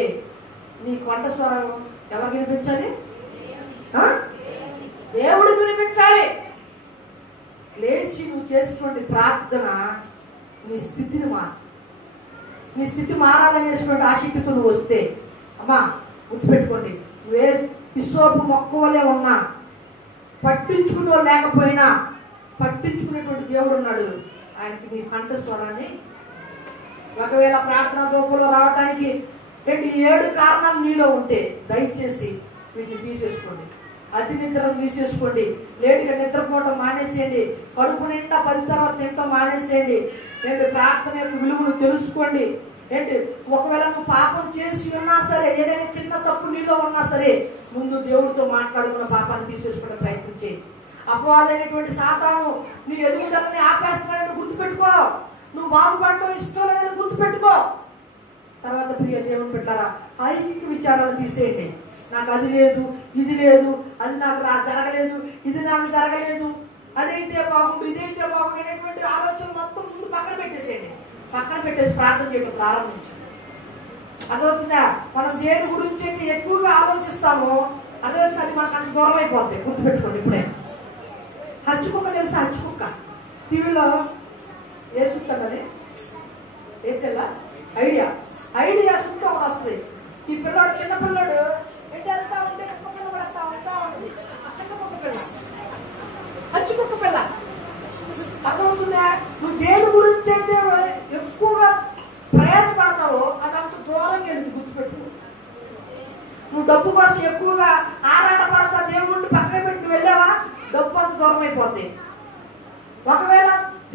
నీ కొండ స్వరం ఎవరు వినిపించాలి? దేవుడికి వినిపించాలి. లేచి నువ్వు చేసినటువంటి ప్రార్థన నీ స్థితిని మారుస్తుంది. నీ స్థితి మారాలనేటువంటి ఆసక్తితో నువ్వు వస్తే అమ్మా గుర్తుపెట్టుకోండి, నువ్వే ఇసోపు మొక్క వలె ఉన్నా, పట్టించుకునే లేకపోయినా పట్టించుకునేటువంటి దేవుడు ఉన్నాడు. ఆయనకి నీ కంఠస్వరాన్ని ఒకవేళ ప్రార్థన దూపంలో రావటానికి ఏంటి 7 కారణాలు నీలో ఉంటే దయచేసి వీటిని తీసేసుకోండి. అతి నిద్రను తీసేసుకోండి. లేటుగా నిద్రపోవటం మానేసేయండి. కడుపు నిండా 10 తర్వాత తినటం మానేసేయండి. ఏంటి ప్రార్థన యొక్క విలువను తెలుసుకోండి. ఏంటి ఒకవేళ నువ్వు పాపం చేసి ఉన్నా సరే, ఏదైనా చిన్న తప్పు నీలో ఉన్నా సరే, ముందు దేవుడితో మాట్లాడుకున్న పాపాన్ని తీసేసుకునే ప్రయత్నం చేయి. అపవాదైనటువంటి సాతాను నీ ఎదుగుదలని ఆపేస్తున్నాడని గుర్తుపెట్టుకో. నువ్వు బాగుపడటం ఇష్టం లేదని గుర్తుపెట్టుకో. తర్వాత ప్రియ దేవుని పెట్టారా, ఐహిక విచారాలు తీసేయండి. నాకు అది లేదు, ఇది లేదు, అది నాకు జరగలేదు, ఇది నాకు జరగలేదు, అదైతే బాగుండు, ఇదైతే బాగుండు అనేటువంటి ఆలోచన మొత్తం ముందు పక్కన పెట్టేసేయండి. పక్కన పెట్టేసి ప్రార్థన చేయడం ప్రారంభించండి. అదవుతుందా? మనం దేని గురించి అయితే ఎక్కువగా ఆలోచిస్తామో అదవుతుంది, అది మనకు అంత దూరం అయిపోద్ది. గుర్తుపెట్టుకోండి. ఇప్పుడే హచ్చుకుక్క తెలుసా? హచ్చుకుక్క టీవీలో వేసుకుంటానని ఏంటల్లా ఐడియా సుక్క ఒకటి వస్తుంది. ఈ పిల్లాడు చిన్న పిల్లాడు ఏంటి వెళ్తా ఉంటే కుక్క పడతా వెళ్తా ఉంటుంది. హచ్చుకుక్క పిల్ల అర్థమవుతుందా? నువ్వు దేని గురించి అయితే ఎక్కువగా ప్రయాసపడతావో అదంత దూరంగా వెళ్ళి గుర్తుపెట్టు. నువ్వు డబ్బు కోసం ఎక్కువగా ఆరాట పడతా దేవుడిని పక్కన పెట్టి వెళ్ళావా, డబ్బు అంత దూరం అయిపోద్ది. ఒకవేళ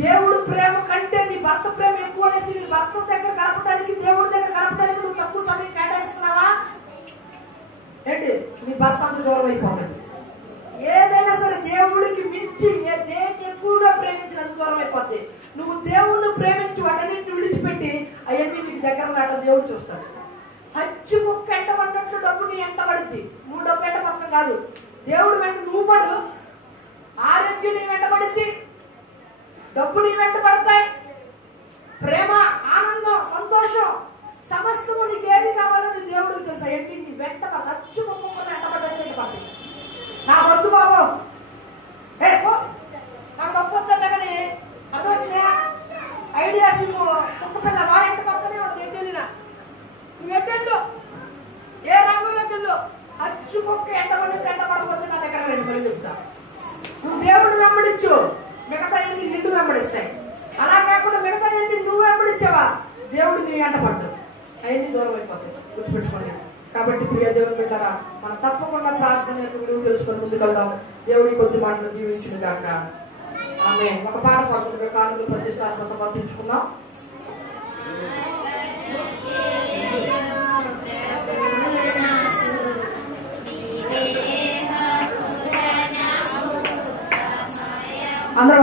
దేవుడు ప్రేమ కంటే నీ భర్త ప్రేమ ఎక్కువ అనేసి నీ భర్త దగ్గర గడపడానికి, దేవుడి దగ్గర గడపడానికి నువ్వు తక్కువ సమయం కేటాయిస్తున్నావా ఏంటి, నీ భర్త అంత దూరం అయిపోతాడు. ఏదైనా సరే దేవుడికి మించి దేన్ని ఎక్కువగా ప్రేమించినంత దూరం అయిపోద్ది. నువ్వు దేవుణ్ణి ప్రేమించి వాటన్నింటిని విడిచిపెట్టి అవన్నీ నీకు దగ్గర రావడం దేవుడు చూస్తాడు. హచ్చి కుక్క ఎంటబడినట్లు డబ్బు నీ ఎంటబడింది. నువ్వు డబ్బు ఎంటబడటం కాదు, దేవుడు వెంట నువ్వు పడు. ఆరోగ్యం నీ వెంటబడింది, డబ్బు నీ వెంట పడతాయి, ప్రేమ, ఆనందం, సంతోషం, సమస్తము నీకు ఏది కావాలని దేవుడికి తెలుసు. అవన్నీ నీ వెంట పడతాయి. హచ్చు కుక్క ఎంటబడ్డట్టు పడతాయి. నా వద్దు బాబు, నాకు డబ్బు వద్దంట కానీ అర్థమవుతుందా? ఐడియా సిమ్ కుక్క పిల్ల వాడు ఎంట పడుతూనే ఉండదు. ఎట్టెళ్ళినా నువ్వు ఎట్టెళ్ళు, ఏ రంగంలోకి వెళ్ళు, హచ్చు కుక్క ఎంట పడకపోతే నా దగ్గర 2 పనులు చెప్తా. నువ్వు దేవుడు వెంబడించు, మిగతా ఎన్ని నిండు వెంబడిస్తాయి. అలా కాకుండా మిగతా ఎన్ని నువ్వు వెంబడించావా దేవుడు నీ వెంట పడ్డు, అవన్నీ దూరం అయిపోతాయి. గుర్తుపెట్టుకోండి. కాబట్టి ప్రియ దేవుని బిడ్డలారా, మనం తప్పకుండా ప్రార్థన యొక్క విలువ తెలుసుకొని ముందుకు వెళ్దాం. దేవుడి కొద్ది మాటలు దీవించును గాక. ఆమె ఒక పాట పాడుతుండగా కానుకలు ప్రతిష్టాత్మ సమర్పించుకుందాం. అందరూ